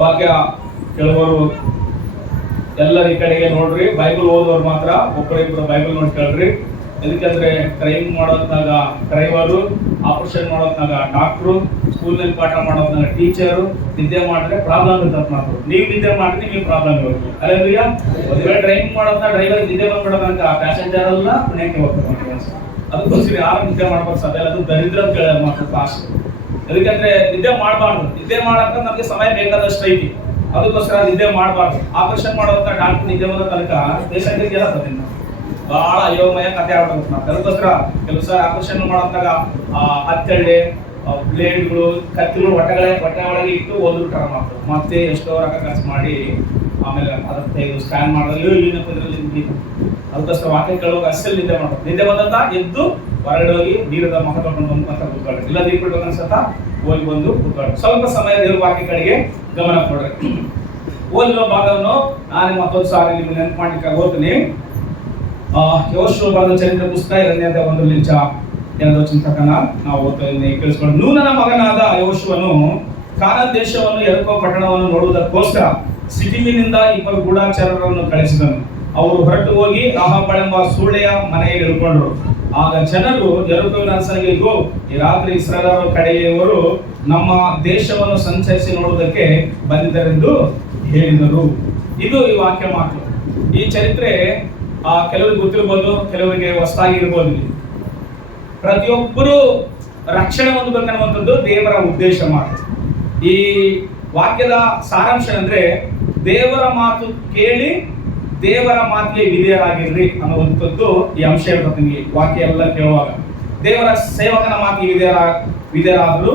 ವಾಕ್ಯ ಕೇಳುವವರು ಎಲ್ಲರ ಈ ಕಡೆಗೆ ನೋಡ್ರಿ. ಬೈಬಲ್ ಓದೋರು ಮಾತ್ರ ಒಬ್ಬರಿಬ್ಬರು ಬೈಬಲ್ ನೋಡಿ ಕೇಳ್ರಿ. ಎದಕ್ಕಂದ್ರೆ ಕ್ರೈಮ್ ಮಾಡೋದ್ನಾಗ ಕ್ರೈವರು, ಆಪರೇಷನ್ ಮಾಡೋದ್ನಾಗ ಡಾಕ್ಟ್ರು, ಸ್ಕೂಲ್ನಲ್ಲಿ ಪಾಠ ಮಾಡೋದ್ನಾಗ ಟೀಚರು, ನಿದ್ದೆ ಮಾಡಿದ್ರೆ ಪ್ರಾಬ್ಲಮ್ ಇರ್ತದೆ ಮಾತು. ನೀವು ನಿದ್ದೆ ಮಾಡಿದ್ರೆ ನಿಮಗೆ ಪ್ರಾಬ್ಲಮ್ ಇರುತ್ತೆ. ಅಲ್ಲೆಲ್ಲ ಒಂದು ವೇಳೆ ಡ್ರೈವಿಂಗ್ ಮಾಡೋದ್ನ ಡ್ರೈವರ್ ನಿದ್ದೆ ಬಂದ್ಬಿಡೋದಂತ ಪ್ಯಾಸೆಂಜರ್ ಎಲ್ಲ ಪುಣ್ಯಕ್ಕೆ ಹೋಗ್ತಾರೆ. ಅದಕ್ಕೋಸ್ಕರ ಯಾರು ನಿದ್ದೆ ಮಾಡ್ಬಾರ್ದು ಸಾಧ್ಯ ಇಲ್ಲ. ಅದು ದರಿದ್ರ ಅಂತ ಹೇಳೋದು ಮಾತ್ರ ಕಾಸು. ಅದಕ್ಕಂದ್ರೆ ನಿದ್ದೆ ಮಾಡಬಾರ್ದು. ನಿದ್ದೆ ಮಾಡಕ್ಕ ನಮಗೆ ಸಮಯ ಬೇಕಾದಷ್ಟು ಐತಿ. ಅದಕ್ಕೋಸ್ಕರ ನಿದ್ದೆ ಮಾಡಬಾರ್ದು. ಆಪರೇಷನ್ ಮಾಡೋದ್ನ ಡಾಕ್ಟರ್ ನಿದ್ದೆ ಬಂದ ತನಕ ಪೇಷಂಟ್ಗೆ ಹೇಳತ್ತದ ಬಹಳ ಅಯೋಮಯ ಕಥೆ ಆಗ್ಬಿಡುತ್ತೆ. ನಾವು ಅದಕ್ಕೋಸ್ಕರ ಕೆಲವು ಸಲ ಆಪರೇಷನ್ ಮಾಡೋದ್ನಾಗ ಹತ್ತಳ್ಳಿ ಬ್ಲೇಡ್ಗಳು, ಕತ್ತಿಗಳು ಹೊಟ್ಟೆ ಒಳಗೆ ಇಟ್ಟು ಓದ್ಬಿಟ್ಟಾರ ಮಕ್ಕಳು. ಮತ್ತೆ ಎಷ್ಟೋ ರೊಕ್ಕ ಖರ್ಚು ಮಾಡಿ ಆಮೇಲೆ ಅದಕ್ಕೆ ಸ್ಕ್ಯಾನ್ ಮಾಡಿದ್ರೆ ಏನಪ್ಪ ಇದರಲ್ಲಿ. ಅದಕ್ಕೋಸ್ಕರ ವಾಕ್ಯ ಕೇಳುವಾಗ ಅಷ್ಟಲ್ಲಿ ನಿದ್ದೆ ಮಾಡ್ಬೇಕು. ನಿದ್ದೆ ಬಂದಂತ ಎದ್ದು ಹೊರಗಡೆ ಹೋಗಿ ನೀರದ ಮುಖ ತೊಗೊಂಡು ಬಂದು ಅಂತ ಕೂತ್ಕೊಳ್ಳಿ. ಇಲ್ಲ ನೀರು ಬಿಡ್ಬೇಕು ಅನ್ಸತ್ತ ಹೋಗಿ ಬಂದು ಕೂತ್ಕೊಳ್ಳಿ. ಸ್ವಲ್ಪ ಸಮಯ ದೇವ್ರ ವಾಕ್ಯ ಕಡೆಗೆ ಗಮನ ಕೊಡ್ರಿ. ಓದಿರೋ ಭಾಗವನ್ನು ನಾನು ಮತ್ತೊಂದು ಸಾರಿ ನಿಮ್ಗೆ ನೆನಪು ಮಾಡ್ಲಿಕ್ಕೆ ಓದ್ತೀನಿ. ಯೋಶುವ ಬರೆದ ಚರಿತ್ರೆ ಪುಸ್ತಕ 2ನೇ ಚಿಂತಕನ ನಾವು ಓದ್ತಾ ಕೇಳಿಸ್ಕೊಂಡು. ನೂನನ ಮಗನಾದ ಯೋಶುವನು ಕಾನಾನ್ ದೇಶವನ್ನು ಯೆರಿಕೋ ಪಟ್ಟಣವನ್ನು ನೋಡುವುದಕ್ಕೋಸ್ಕರ ಸಿಟಿಮಿನಿಂದ 20 ಗೂಢಚಾರರನ್ನು ಕಳಿಸಿದನು. ಅವರು ಹೊರಟು ಹೋಗಿ ರಾಹಾಬಳೆಂಬ ಸೂಳೆಯ ಮನೆಯಲ್ಲಿ ಇಳ್ಕೊಂಡ್ರು. ಆಗ ಜನರು ಯೆರಿಕೋವಿನ ಅರಸನಿಗೆ, ಇಗೋ, ಈ ರಾತ್ರಿ ಇಸ್ರಾಯೇಲರ ಕಡೆಯವರು ನಮ್ಮ ದೇಶವನ್ನು ಸಂಚರಿಸಿ ನೋಡುವುದಕ್ಕೆ ಬಂದಿದ್ದರೆಂದು ಹೇಳಿದರು. ಇದು ಈ ವಾಕ್ಯ ಮಾತು. ಈ ಚರಿತ್ರೆ ಕೆಲವರಿಗೆ ಗೊತ್ತಿರ್ಬೋದು, ಕೆಲವರಿಗೆ ಹೊಸದಾಗಿ ಇರ್ಬೋದು. ಪ್ರತಿಯೊಬ್ಬರು ರಕ್ಷಣೆ ಹೊಂದಬೇಕನ್ನುವಂಥದ್ದು ದೇವರ ಉದ್ದೇಶ ಮಾತು. ಈ ವಾಕ್ಯದ ಸಾರಾಂಶ ಅಂದ್ರೆ ದೇವರ ಮಾತು ಕೇಳಿ ದೇವರ ಮಾತಿಗೆ ವಿಧೇಯರಾಗಿರ್ರಿ ಅನ್ನುವಂಥದ್ದು ಈ ಅಂಶ ಇರ್ತದೆ. ನಿಮಗೆ ವಾಕ್ಯ ಎಲ್ಲ ಕೇಳುವಾಗ ದೇವರ ಸೇವಕನ ಮಾತಿಗೆ ವಿಧೇಯರಾದ್ರು,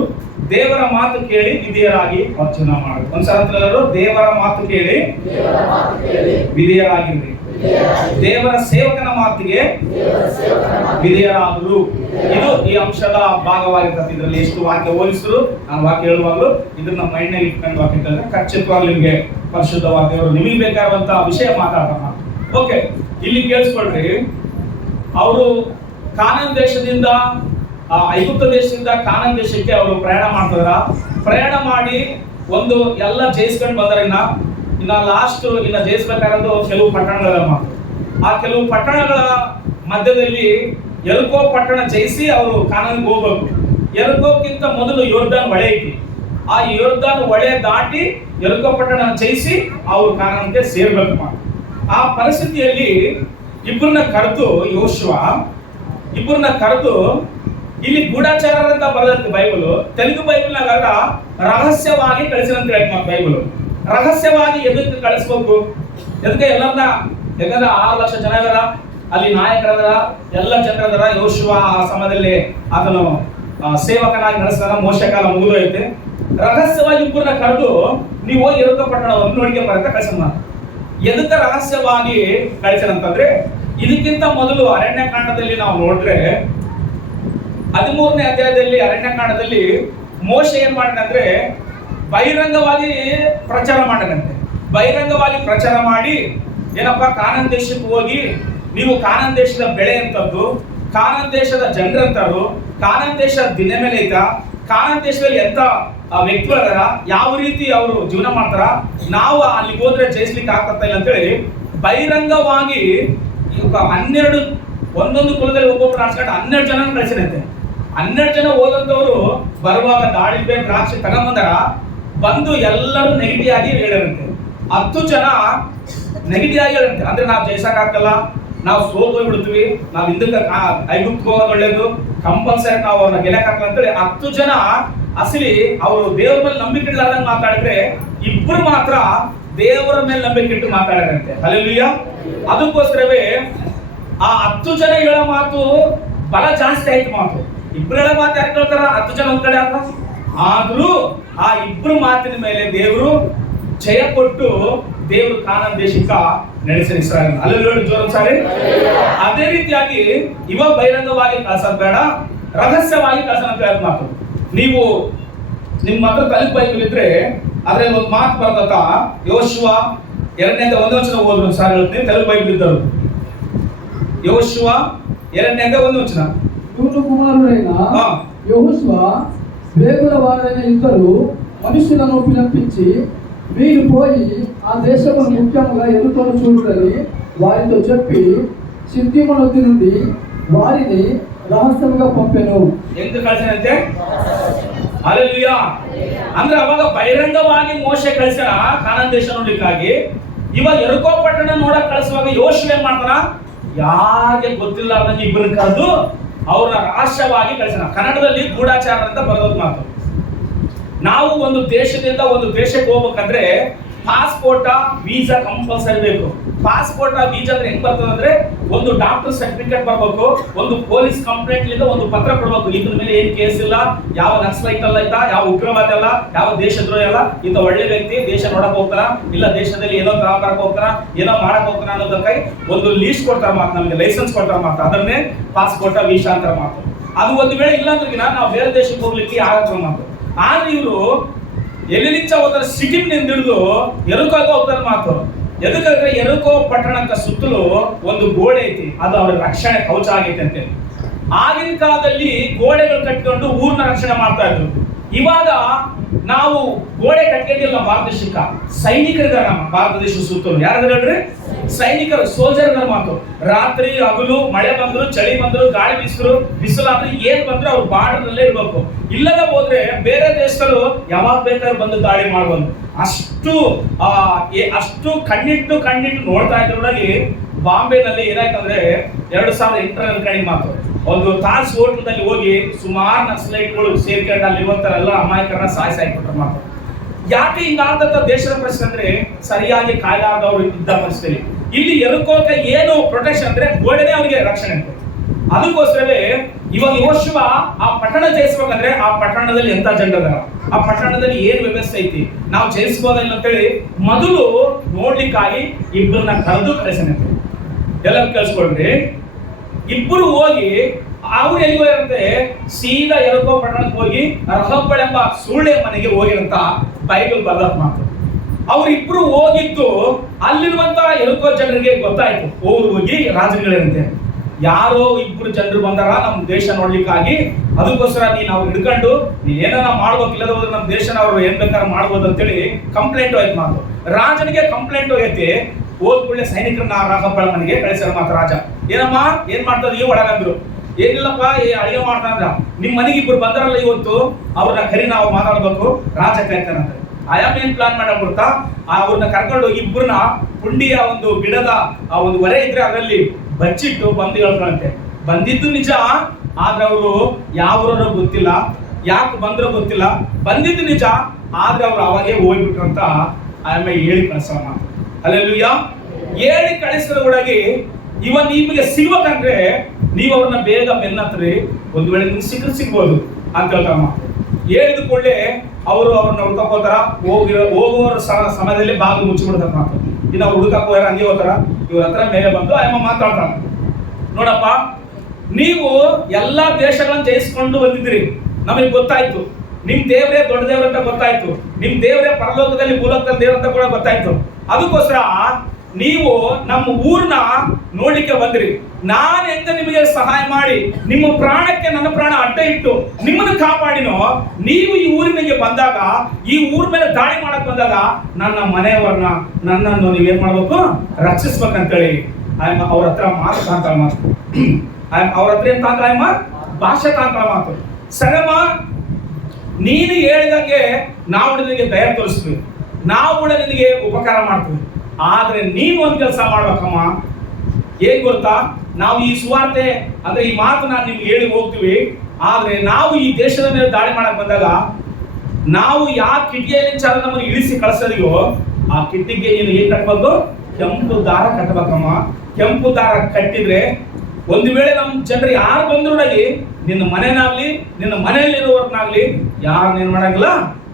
ದೇವರ ಮಾತು ಕೇಳಿ ವಿಧೇಯರಾಗಿ ವಚನ ಮಾಡು. ಒಂದ್ಸಲ ದೇವರ ಮಾತು ಕೇಳಿ ವಿಧೇಯರಾಗಿರ್ರಿ, ದೇವರ ಸೇವಕನ ಮಾತಿಗೆ ವಿಧೇಯರಾದರು. ಇದು ಈ ಅಂಶದ ಭಾಗವಾಗಿರ್ತದೆ. ಇದರಲ್ಲಿ ಎಷ್ಟು ವಾಕ್ಯ ಹೋಲಿಸಿದ್ರು ನಾನು ವಾಕ್ಯ ಹೇಳುವಾಗಲೂ ಇದನ್ನ ಮೈಂಡ್ ಇಟ್ಕೊಂಡು ವಾಕ್ಯ ಕೇಳಿದ್ರೆ ಖಚಿತವಾಗ್ಲೂ ನಿಮ್ಗೆ ಪರಿಶುದ್ಧವಾದ ದೇವರು ನಿಮಗೆ ಬೇಕಾದಂತಹ ವಿಷಯ ಮಾತಾಡೋಣ. ಓಕೆ, ಇಲ್ಲಿ ಕೇಳಿಸ್ಕೊಳ್ರಿ. ಅವರು ಕಾನಾನ್ ದೇಶದಿಂದ ಐಗುಪ್ತ ದೇಶದಿಂದ ಕಾನಾನ್ ದೇಶಕ್ಕೆ ಅವರು ಪ್ರಯಾಣ ಮಾಡ್ತಾರ. ಪ್ರಯಾಣ ಮಾಡಿ ಒಂದು ಎಲ್ಲ ಜಯಿಸ್ಕೊಂಡು ಬಂದ್ರೆ ಇನ್ನ ಲಾಸ್ಟ್ ಜಯಿಸ್ಬೇಕಾದ್ದು ಕೆಲವು ಪಟ್ಟಣಗಳ ಮಾತು. ಆ ಕೆಲವು ಪಟ್ಟಣಗಳ ಮಧ್ಯದಲ್ಲಿ ಯೆರಿಕೋ ಪಟ್ಟಣ ಜಯಿಸಿ ಅವರು ಕಾನಾನ್ಗೆ ಹೋಗ್ಬೇಕು. ಯೆರಿಕೋಕ್ಕಿಂತ ಮೊದಲು ಯೋರ್ದಾನ್ ಹೊಳೆ ಐತಿ. ಆ ಯೋರ್ದಾನ್ ಹೊಳೆ ದಾಟಿ ಯೆರಿಕೋ ಪಟ್ಟಣ ಜಯಿಸಿ ಅವರು ಕಾನಾನ್ಗೆ ಸೇರ್ಬೇಕು ಮಾತು. ಆ ಪರಿಸ್ಥಿತಿಯಲ್ಲಿ ಇಬ್ಬರನ್ನ ಕರೆದು ಯೋಶುವ ಇಲ್ಲಿ ಗೂಢಚಾರರ ಅಂತ ಬರೆದಂತೆ ಬೈಬಲ್. ತೆಲುಗು ಬೈಬಲ್ನಾಗ ರಹಸ್ಯವಾಗಿ ಕಳಿಸಿದಂತ ಹೇಳಿ ಬೈಬಲ್. ರಹಸ್ಯವಾಗಿ ಎದಕ್ಕೆ ಕಳಿಸ್ಬೇಕು? ಎದಕ್ಕೆ ಎಲ್ಲರನ್ನ, ಯಾಕಂದ್ರೆ 6 ಲಕ್ಷ ಜನ ಇದಾರ, ಅಲ್ಲಿ ನಾಯಕರದಾರ, ಎಲ್ಲ ಜನರದಾರ. ಯೋಶುವ ಆ ಸಮಯದಲ್ಲಿ ಆತನು ಸೇವಕನಾಗಿ ನಡೆಸಿದ. ಮೋಶೆ ಕಾಲ ಮುಗಿದೋಯ್ತೆ. ರಹಸ್ಯವಾಗಿ ಇಬ್ಬರನ್ನ ಕರೆದು ನೀವು ಹೋಗಿ ಯೆರಿಕೋ ಪಟ್ಟಣವನ್ನು ನೋಡಿಕೆ ಬರಂತ ಕಳಿಸೋಣ. ಎದಕ್ಕೆ ರಹಸ್ಯವಾಗಿ ಕಳಿಸನಂತಂದ್ರೆ, ಇದಕ್ಕಿಂತ ಮೊದಲು ಅರಣ್ಯಕಾಂಡದಲ್ಲಿ ನಾವು ನೋಡಿದ್ರೆ 13ನೇ ಅಧ್ಯಾಯದಲ್ಲಿ ಅರಣ್ಯಕಾಂಡದಲ್ಲಿ ಮೋಶೆ ಏನ್ ಮಾಡಿದಂದ್ರೆ ಬಹಿರಂಗವಾಗಿ ಪ್ರಚಾರ ಮಾಡದಂತೆ. ಬಹಿರಂಗವಾಗಿ ಪ್ರಚಾರ ಮಾಡಿ ಏನಪ್ಪ, ಕಾನಾನ್ ದೇಶಕ್ಕೆ ಹೋಗಿ ನೀವು ಕಾನಾನ್ ದೇಶದ ಬೆಳೆ ಅಂತದ್ದು, ಕಾನಾನ್ ದೇಶದ ಜನರಂತರು, ಕಾನಾನ್ ದೇಶದ ದಿನ ಮೇಲೆ ಐತ, ಕಾನಾನ್ ದೇಶದಲ್ಲಿ ಎಂತ ವ್ಯಕ್ತಿಗಳದಾರ, ಯಾವ ರೀತಿ ಅವರು ಜೀವನ ಮಾಡ್ತಾರ, ನಾವು ಅಲ್ಲಿಗೆ ಹೋದ್ರೆ ಜಯಿಸ್ಲಿಕ್ಕೆ ಆಗ್ತಾ ಇಲ್ಲ ಅಂತೇಳಿ ಬಹಿರಂಗವಾಗಿ 12 ಒಂದೊಂದು ಕುಲದಲ್ಲಿ ಒಬ್ಬೊಬ್ಬರು ಆಡ್ಸ್ಕೊಂಡು 12 ಜನ ಕಳಿಸಿದಂತೆ. 12 ಜನ ಹೋದಂತವ್ರು ಬರುವಾಗ ದಾಳಿಂಬೆ ದ್ರಾಕ್ಷಿ ತಗೊಂಬಂದಾರ. ಬಂದು ಎಲ್ಲರೂ ನೆಗೆಟಿವ್ ಆಗಿ ಹೇಳಿರಂತೆ. 10 ಜನ ನೆಗೆಟಿವ್ ಆಗಿ ಹೇಳಿರಂತೆ. ಅಂದ್ರೆ ನಾವು ಜಯಿಸಕ್ ಆಗಲ್ಲ, ನಾವು ಸೋತು ಬಿಡ್ತೀವಿ, ನಾವು ಹಿಂದಕ್ಕೆ ಐಗುಪ್ತಕ್ಕೆ ಹೋಗೋದು ಒಳ್ಳೇದು, ಕಂಪಲ್ಸರಿ ನಾವು ಅವ್ರನ್ನ ಗೆಲ್ಲಕ್ ಆಗಲ್ಲ ಅಂತೇಳಿ 10 ಜನ ಅಸಲಿ ಅವರು ದೇವರ ಮೇಲೆ ನಂಬಿಕೆ ಇಡಲಾರ್ದಂಗೆ ಮಾತಾಡಿದ್ರೆ, ಇಬ್ಬರು ಮಾತ್ರ ದೇವರ ಮೇಲೆ ನಂಬಿಕೆ ಇಟ್ಟು ಮಾತಾಡರಂತೆ. ಹಲ್ಲೆಲೂಯಾ. ಅದಕ್ಕೋಸ್ಕರವೇ ಆ 10 ಜನ ಹೇಳೋ ಮಾತು ಬಹಳ ಜಾಸ್ತಿ ಆಯ್ತು ಮಾತು. ಇಬ್ರು ಹೇಳೋ ಮಾತು ಯಾರು ಕೇಳ್ತಾರ? 10 ಜನ ಒಂದ್ ಕಡೆ ಆಗ. ಆದ್ರೂ ಆ ಇಬ್ರು ಮಾತಿನ ಮೇಲೆ ದೇವರು ಜಯ ಕೊಟ್ಟು ದೇವರು ಕಾನಾನ್ ದೇಶಕ್ಕೆ ನಡೆಸಿದ ಇಸ್ರಾಯೇಲ್. ಅಲ್ಲಿ ಜೋರ ಸಾರಿ. ಅದೇ ರೀತಿಯಾಗಿ ಇವಾಗ ಬಹಿರಂಗವಾಗಿ ಕಳ್ಸೋದ್ ಬೇಡ, ರಹಸ್ಯವಾಗಿ ಕಳ್ಸೋಣ ಅಂತ ಹೇಳೋದ್ ಮಾತು. ನೀವು ನಿಮ್ಮ ಹತ್ರ ತಲೆ ಬೈಬಲ್ ಇದ್ರೆ ಅದ್ರಲ್ಲಿ ಒಂದು ಮಾತು ಬರ್ತದ. ಯೋಶುವ 2:1 ಓದ್ರು ಸಾರ್ ಹೇಳ್ತೀನಿ. ತಲೆ ಬೈಬಲ್ ಇದ್ದರು. ಯೋಶುವ 2:1. ನೂನು ಕುಮಾರನೈನ ಯೆಹೋಶುವ ಬೇಗುರವಾರನ ಇದ್ದರು ಮನುಷ್ಯರನ್ನು ಪಿಲಿಪಿಸಿ వీరు పోయి ఆ దేశమును ముఖ్యంగా ఎదుర్కొని చూడని వారితో చెప్పి సిద్ధిమునొద్ది నుండి వారిని రహస్యంగా పంపెను. ఎందుకు కలిసినంತೆ హల్లెలూಯಾ ಅಂದ್ರೆ ಅವಾಗ ಬಹಿರಂಗವಾಗಿ ಮೋಶೆ ಕಳಿಸನ ಕಾನಾನ್ ದೇಶ ನೋಡ್ಲಿಕ್ಕಾಗಿ ಇವಾಗ ಎರುಕೋ ಪಟ್ಟಣ ನೋಡಕ್ ಕಳಿಸುವಾಗ ಯೋಶುವ ಏನ್ ಮಾಡ್ತಾನ, ಯಾರಿಗೆ ಗೊತ್ತಿಲ್ಲಾರ್ದಂಗೆ ಇಬ್ಬರನ್ನ ಕರೆದು ಅವ್ರನ್ನ ರಹಸ್ಯವಾಗಿ ಕಳಿಸನ. ಕನ್ನಡದಲ್ಲಿ ಗೂಢಾಚಾರ ಅಂತ ಬರೋದ್ ಮಾತು. ನಾವು ಒಂದು ದೇಶದಿಂದ ಒಂದು ದೇಶಕ್ಕೆ ಹೋಗ್ಬೇಕಂದ್ರೆ ಪಾಸ್ಪೋರ್ಟ್ ವೀಸಾ ಕಂಪಲ್ಸರಿ ಬೇಕು. ಪಾಸ್ಪೋರ್ಟ್ ವೀಸಾ ಅಂದ್ರೆ ಹೆಂಗ್ ಬರ್ತದೆ ಅಂದ್ರೆ ಒಂದು ಡಾಕ್ಟರ್ ಸರ್ಟಿಫಿಕೇಟ್ ಬರ್ಬೇಕು, ಒಂದು ಪೊಲೀಸ್ ಕಂಪ್ಲೇಂಟ್ ಲಿಂದ ಒಂದು ಪತ್ರ ಕೊಡ್ಬೇಕು, ಇದ್ರ ಮೇಲೆ ಏನ್ ಕೇಸ್ ಇಲ್ಲ, ಯಾವ ನಕ್ಸಲೈಟ್ ಅಲ್ಲ ಆಯ್ತಾ, ಯಾವ ಉಗ್ರವಾದ ಅಲ್ಲ, ಯಾವ ದೇಶದ್ರೋಹ ಅಲ್ಲ, ಇಂತ ಒಳ್ಳೆ ವ್ಯಕ್ತಿ ದೇಶ ನೋಡಕ್ ಹೋಗ್ತಾರ, ಇಲ್ಲ ದೇಶದಲ್ಲಿ ಏನೋ ತಗೊಂಬರಕ್ ಹೋಗ್ತಾರ, ಏನೋ ಮಾಡಕ್ ಹೋಗ್ತಾರ ಅನ್ನೋದಕ್ಕೆ ಒಂದು ಲೀಸ್ಟ್ ಕೊಡ್ತಾರ ಮಾತು, ನಮಗೆ ಲೈಸೆನ್ಸ್ ಕೊಡ್ತಾರ ಮಾತು, ಅದನ್ನೇ ಪಾಸ್ಪೋರ್ಟ್ ವೀಸಾ ಅಂತಾರ ಮಾತು. ಅದು ಒಂದು ವೇಳೆ ಇಲ್ಲ ಅಂದ್ರೆ ನಾವು ಬೇರೆ ದೇಶಕ್ಕೆ ಹೋಗ್ಲಿಕ್ಕೆ ಆಗಲ್ಲ ಮಾತು. ಆದ್ರೆ ಇವರು ಎಲ್ಲಿಂದ ಹೋಗ್ತಾರೆ, ಸಿಕ್ಕಿಂನಿಂದ ಹಿಡಿದು ಎರುಕೋಗೆ ಹೋಗ್ತಾರೆ ಮಾತು. ಎದಕ್ಕಂದ್ರೆ ಎರುಕೋ ಪಟ್ಟಣಕ್ಕೆ ಸುತ್ತಲೂ ಒಂದು ಗೋಡೆ ಐತಿ, ಅದು ಅವ್ರ ರಕ್ಷಣೆ ಕವಚ ಆಗೈತೆ ಅಂತೆ. ಆಗಿನ ಕಾಲದಲ್ಲಿ ಗೋಡೆಗಳು ಕಟ್ಕೊಂಡು ಊರ್ನ ರಕ್ಷಣೆ ಮಾಡ್ತಾ ಇದ್ರು. ಇವಾಗ ನಾವು ಗೋಡೆ ಕಟ್ಕೊಂಡಿಲ್ಲ ಭಾರತ ದೇಶಕ್ಕ, ಸೈನಿಕರಿದ್ದಾರೆ ನಮ್ಮ ಭಾರತ ದೇಶ ಸುತ್ತಲೂ. ಯಾರಾದ್ರೂ ಹೇಳ್ರಿ, ಸೈನಿಕರು, ಸೋಲ್ಜರ್ ಮಾತು. ರಾತ್ರಿ ಹಗಲು ಮಳೆ ಬಂದ್ರು, ಚಳಿ ಬಂದ್ರು, ಗಾಳಿ ಬೀಸಿದ್ರು, ಬಿಸಿಲಾದ್ರೆ ಏನ್ ಬಂದ್ರು ಅವ್ರು ಬಾರ್ಡರ್ ನಲ್ಲೇ ಇರ್ಬೇಕು. ಇಲ್ಲದ ಹೋದ್ರೆ ಬೇರೆ ದೇಶಗಳು ಯಾವಾಗ ಬೇಕಾದ್ರೂ ಬಂದು ದಾಳಿ ಮಾಡ್ಬೋದು. ಅಷ್ಟು ಕಣ್ಣಿಟ್ಟು ನೋಡ್ತಾ ಇದ್ರೊಳಗೆ ಬಾಂಬೆನಲ್ಲಿ ಏನಾಯ್ತು ಅಂದ್ರೆ 2008ರಲ್ಲಿ ಕಣಿ ಮಾತು, ಒಂದು ತಾಜ್ ಹೋಟೆಲ್ದಲ್ಲಿ ಹೋಗಿ ಸುಮಾರು ನಕ್ಸಲೈಟ್ಗಳು ಸೇರ್ಕೊಂಡು ಅಲ್ಲಿರುವಂತರೆಲ್ಲ ಅಮಾಯಕರನ್ನ ಸಾಯಿಸಾಕ್ಬಿಟ್ರ ಮಾತು. ಯಾಕೆ ಹಿಂಗಾದ ದೇಶದ ಪರಿಸ್ಥಿತಿ ಅಂದ್ರೆ ಸರಿಯಾಗಿ ಕಾಯ್ಲಾರ್ದವ್ರು ಇದ್ದ ಪರಿಸ್ಥಿತಿ. ಇಲ್ಲಿ ಎರುಕೋಕೆ ಏನು ಪ್ರೊಟೆಕ್ಷನ್ ಅಂದ್ರೆ ಗೋಡೆನೇ ಅವರಿಗೆ ರಕ್ಷಣೆ ಅಂತ. ಅದಕ್ಕೋಸ್ಕರವೇ ಇವಾಗ ಯೋಶುವ ಆ ಪಟ್ಟಣ ಜಯಿಸ್ಬೇಕಂದ್ರೆ ಆ ಪಟ್ಟಣದಲ್ಲಿ ಎಂತ ಜನರ, ಆ ಪಟ್ಟಣದಲ್ಲಿ ಏನ್ ವ್ಯವಸ್ಥೆ ಐತಿ, ನಾವು ಜಯಿಸ್ಬೋದಿಲ್ಲ ಅಂತೇಳಿ ಮೊದಲು ನೋಡ್ಲಿಕ್ಕಾಗಿ ಇಬ್ಬರನ್ನ ಕರೆದು ಕಳಿಸನಂತೆ. ಎಲ್ಲ ಕಳ್ಸ್ಕೊಳ್ರಿ. ಇಬ್ಬರು ಹೋಗಿ ಅವ್ರು ಎಲ್ಲಿ ಹೋಗಿರಂತೆ, ಸೀದಾ ಎರುಕೋ ಪಟ್ಟಣಕ್ಕೆ ಹೋಗಿ ರಹಬ್ಬಳ ಎಂಬ ಸುಳ್ಳೆ ಮನೆಗೆ ಹೋಗಿರಂತ ಬೈಬಲ್ ಬರೆದ ಮಾತು. ಅವ್ರಿಬ್ರು ಹೋಗಿದ್ದು ಅಲ್ಲಿರುವಂತ ಎರುಕೋ ಜನರಿಗೆ ಗೊತ್ತಾಯ್ತು, ಹೋಗಿ ರಾಜರುಗಳಿರಂತೆ ಯಾರೋ ಇಬ್ರು ಜನರು ಬಂದಾರ ನಮ್ ದೇಶ ನೋಡ್ಲಿಕ್ಕಾಗಿ, ಅದಕ್ಕೋಸ್ಕರ ನೀನ್ ಅವ್ರು ಹಿಡ್ಕೊಂಡು ನೀನ್ ಏನಾರ ಮಾಡ್ಬೇಕಿಲ್ಲದ ಹೋದ್ರೆ ನಮ್ ದೇಶನ ಅವ್ರು ಏನ್ ಬೇಕಾದ್ರೆ ಮಾಡ್ಬೋದು ಅಂತೇಳಿ ಕಂಪ್ಲೇಂಟ್ ಹೋಯ್ತು ಮಾತು. ರಾಜನಿಗೆ ಕಂಪ್ಲೇಂಟ್ ಹೋಗೈತಿ. ಹೋದ್ ಕೂಡಲೇ ಸೈನಿಕರನ್ನ ರಾಘಬ್ಬಳ ಮನೆಗೆ ಕಳಿಸ್ಯಾರ ಮಾತು. ರಾಜ ಏನಮ್ಮ ಏನ್ ಮಾಡ್ತದ ಈ ಒಳಗಂದ್ರು, ಏನಿಲ್ಲಪ್ಪ ಅಡಿಗೆ ಮಾಡ್ತಾರ, ನಿಮ್ ಮನೆಗೆ ಇಬ್ರು ಬಂದಾರಲ್ಲ ಇವತ್ತು, ಅವ್ರನ್ನ ಕರಿ ನಾವು ಮಾತಾಡ್ಬೇಕು, ರಾಜ ಕರಿತಾನಂತ. ಆಯಾಮ ಏನ್ ಪ್ಲಾನ್ ಮಾಡಕ್ ಗೊತ್ತಾ, ಅವ್ರನ್ನ ಕರ್ಕೊಂಡು ಇಬ್ಬರನ್ನ ಪುಂಡಿಯ ಒಂದು ಗಿಡದ ಆ ಒಂದು ಹೊರೆ ಇದ್ರೆ ಅದರಲ್ಲಿ ಬಚ್ಚಿಟ್ಟು ಬಂದು ಹೇಳ್ತಾರಂತೆ. ಬಂದಿದ್ದು ನಿಜ, ಆದ್ರೆ ಅವರು ಯಾವ್ರವ್ರೋ ಗೊತ್ತಿಲ್ಲ, ಯಾಕೆ ಬಂದ್ರೋ ಗೊತ್ತಿಲ್ಲ, ಬಂದಿದ್ದು ನಿಜ, ಆದ್ರೆ ಅವ್ರು ಅವಾಗೇ ಹೋಗ್ಬಿಟ್ರಂತ ಆಮೇಲೆ ಹೇಳಿ ಕಳಿಸೋ ಮಾತು. ಹಲ್ಲೆಲೂಯಾ. ಹೇಳಿ ಕಳಿಸಿದ್ರೊಳಗೆ ಇವ ನಿಮಗೆ ಸಿಗ್ಬೇಕಂದ್ರೆ ನೀವು ಅವ್ರನ್ನ ಬೇಗ ಬೆನ್ನತ್ರಿ, ಒಂದ್ ವೇಳೆ ನಿಮ್ಗೆ ಸಿಗ್ಬೋದು ಅಂತ ಹೇಳ್ತಾರ ಮಾತು. ಹೇಳಿದ ಕೂಡಲೇ ಅವರು ಅವ್ರನ್ನ ಹುಡ್ಕಕ್ ಹೋಗ್ತಾರ. ಹೋಗುವ ಸಮಯದಲ್ಲಿ ಬಾಗಿಲು ಮುಚ್ಚಿಬಿಡ್ತಾರ ಮಾತು. ಇನ್ನು ಅವ್ರು ಹುಡುಕಕ್ ಹೋಗ್ಯಾರ, ಹಂಗೆ ಹೋಗ್ತಾರ. ಇವ್ರ ಹತ್ರ ಮೇಲೆ ಬಂದು ಅಮ್ಮ ಮಾತಾಡ್ತಾರ, ನೋಡಪ್ಪ ನೀವು ಎಲ್ಲಾ ದೇಶಗಳನ್ನ ಜಯಿಸ್ಕೊಂಡು ಬಂದಿದ್ರಿ, ನಮಗೆ ಗೊತ್ತಾಯ್ತು, ನಿಮ್ ದೇವ್ರೇ ದೊಡ್ಡ ದೇವ್ರ ಅಂತ ಗೊತ್ತಾಯ್ತು, ನಿಮ್ ದೇವ್ರೇ ಪರಲೋಕದಲ್ಲಿ ಭೂಲೋಕದಲ್ಲಿ ದೇವ್ರ ಅಂತ ಕೂಡ ಗೊತ್ತಾಯ್ತು. ಅದಕ್ಕೋಸ್ಕರ ನೀವು ನಮ್ಮ ಊರ್ನ ನೋಡ್ಲಿಕ್ಕೆ ಬಂದ್ರಿ. ನಾನು ಹೆಂಗ ನಿಮಗೆ ಸಹಾಯ ಮಾಡಿ ನಿಮ್ಮ ಪ್ರಾಣಕ್ಕೆ ನನ್ನ ಪ್ರಾಣ ಅಡ್ಡ ಇಟ್ಟು ನಿಮ್ಮನ್ನು ಕಾಪಾಡಿನೋ, ನೀವು ಈ ಊರಿನಿಗೆ ಬಂದಾಗ, ಈ ಊರ್ ಮೇಲೆ ದಾಳಿ ಮಾಡಕ್ ಬಂದಾಗ ನನ್ನ ಮನೆಯವರನ್ನ, ನನ್ನನ್ನು ನೀವೇನ್ ಮಾಡ್ಬೇಕು, ರಕ್ಷಿಸ್ಬೇಕಂತೇಳಿ ಅವ್ರ ಹತ್ರ ಮಾತು ತಾಂತ ಮಾತು. ಅವ್ರ ಹತ್ರ ಏನ್ ತಾಂತ ಭಾಷೆ ತಾಂತ ಮಾತು. ಸರಮ್ಮ ನೀನು ಹೇಳಿದಂಗೆ ನಾವು ನಿನಗೆ ದಯ ತೋರಿಸ್ತೀವಿ, ನಾವು ಕೂಡ ನಿನಗೆ ಉಪಕಾರ ಮಾಡ್ತೀವಿ. ಆದ್ರೆ ನೀನು ಒಂದ್ ಕೆಲಸ ಮಾಡ್ಬೇಕಮ್ಮ, ಏನ್ ಗೊತ್ತಾ, ನಾವು ಈ ಸುವಾರ್ತೆ ಅಂದ್ರೆ ಈ ಮಾತು ನಾನು ನಿಮ್ಗೆ ಹೇಳಿ ಹೋಗ್ತೀವಿ, ಆದ್ರೆ ನಾವು ಈ ದೇಶದ ಮೇಲೆ ದಾಳಿ ಮಾಡಕ್ ಬಂದಾಗ ನಾವು ಯಾವ ಕಿಟಿಯಲ್ಲಿ ಚಾಲ ನಮ್ಮನ್ನು ಇಳಿಸಿ ಕಳಿಸೋದಿಗೋ ಆ ಕಿಟ್ಟಿಗೆ ನೀನು ಏನ್ ಕಟ್ಬೇಕು, ಕೆಂಪು ದಾರ ಕಟ್ಟಬೇಕಮ್ಮ. ಕೆಂಪು ದಾರ ಕಟ್ಟಿದ್ರೆ ಒಂದು ವೇಳೆ ನಮ್ಮ ಜನರು ಯಾರು ಬಂದ್ರೊಳಗೆ ನಿನ್ನ ಮನೆನಾಗ್ಲಿ ನಿನ್ನ ಮನೆಯಲ್ಲಿರುವವ್ರನ್ನಾಗ್ಲಿ ಯಾರನ್ನೇನ್ ಮಾಡಂಗಿಲ್ಲ,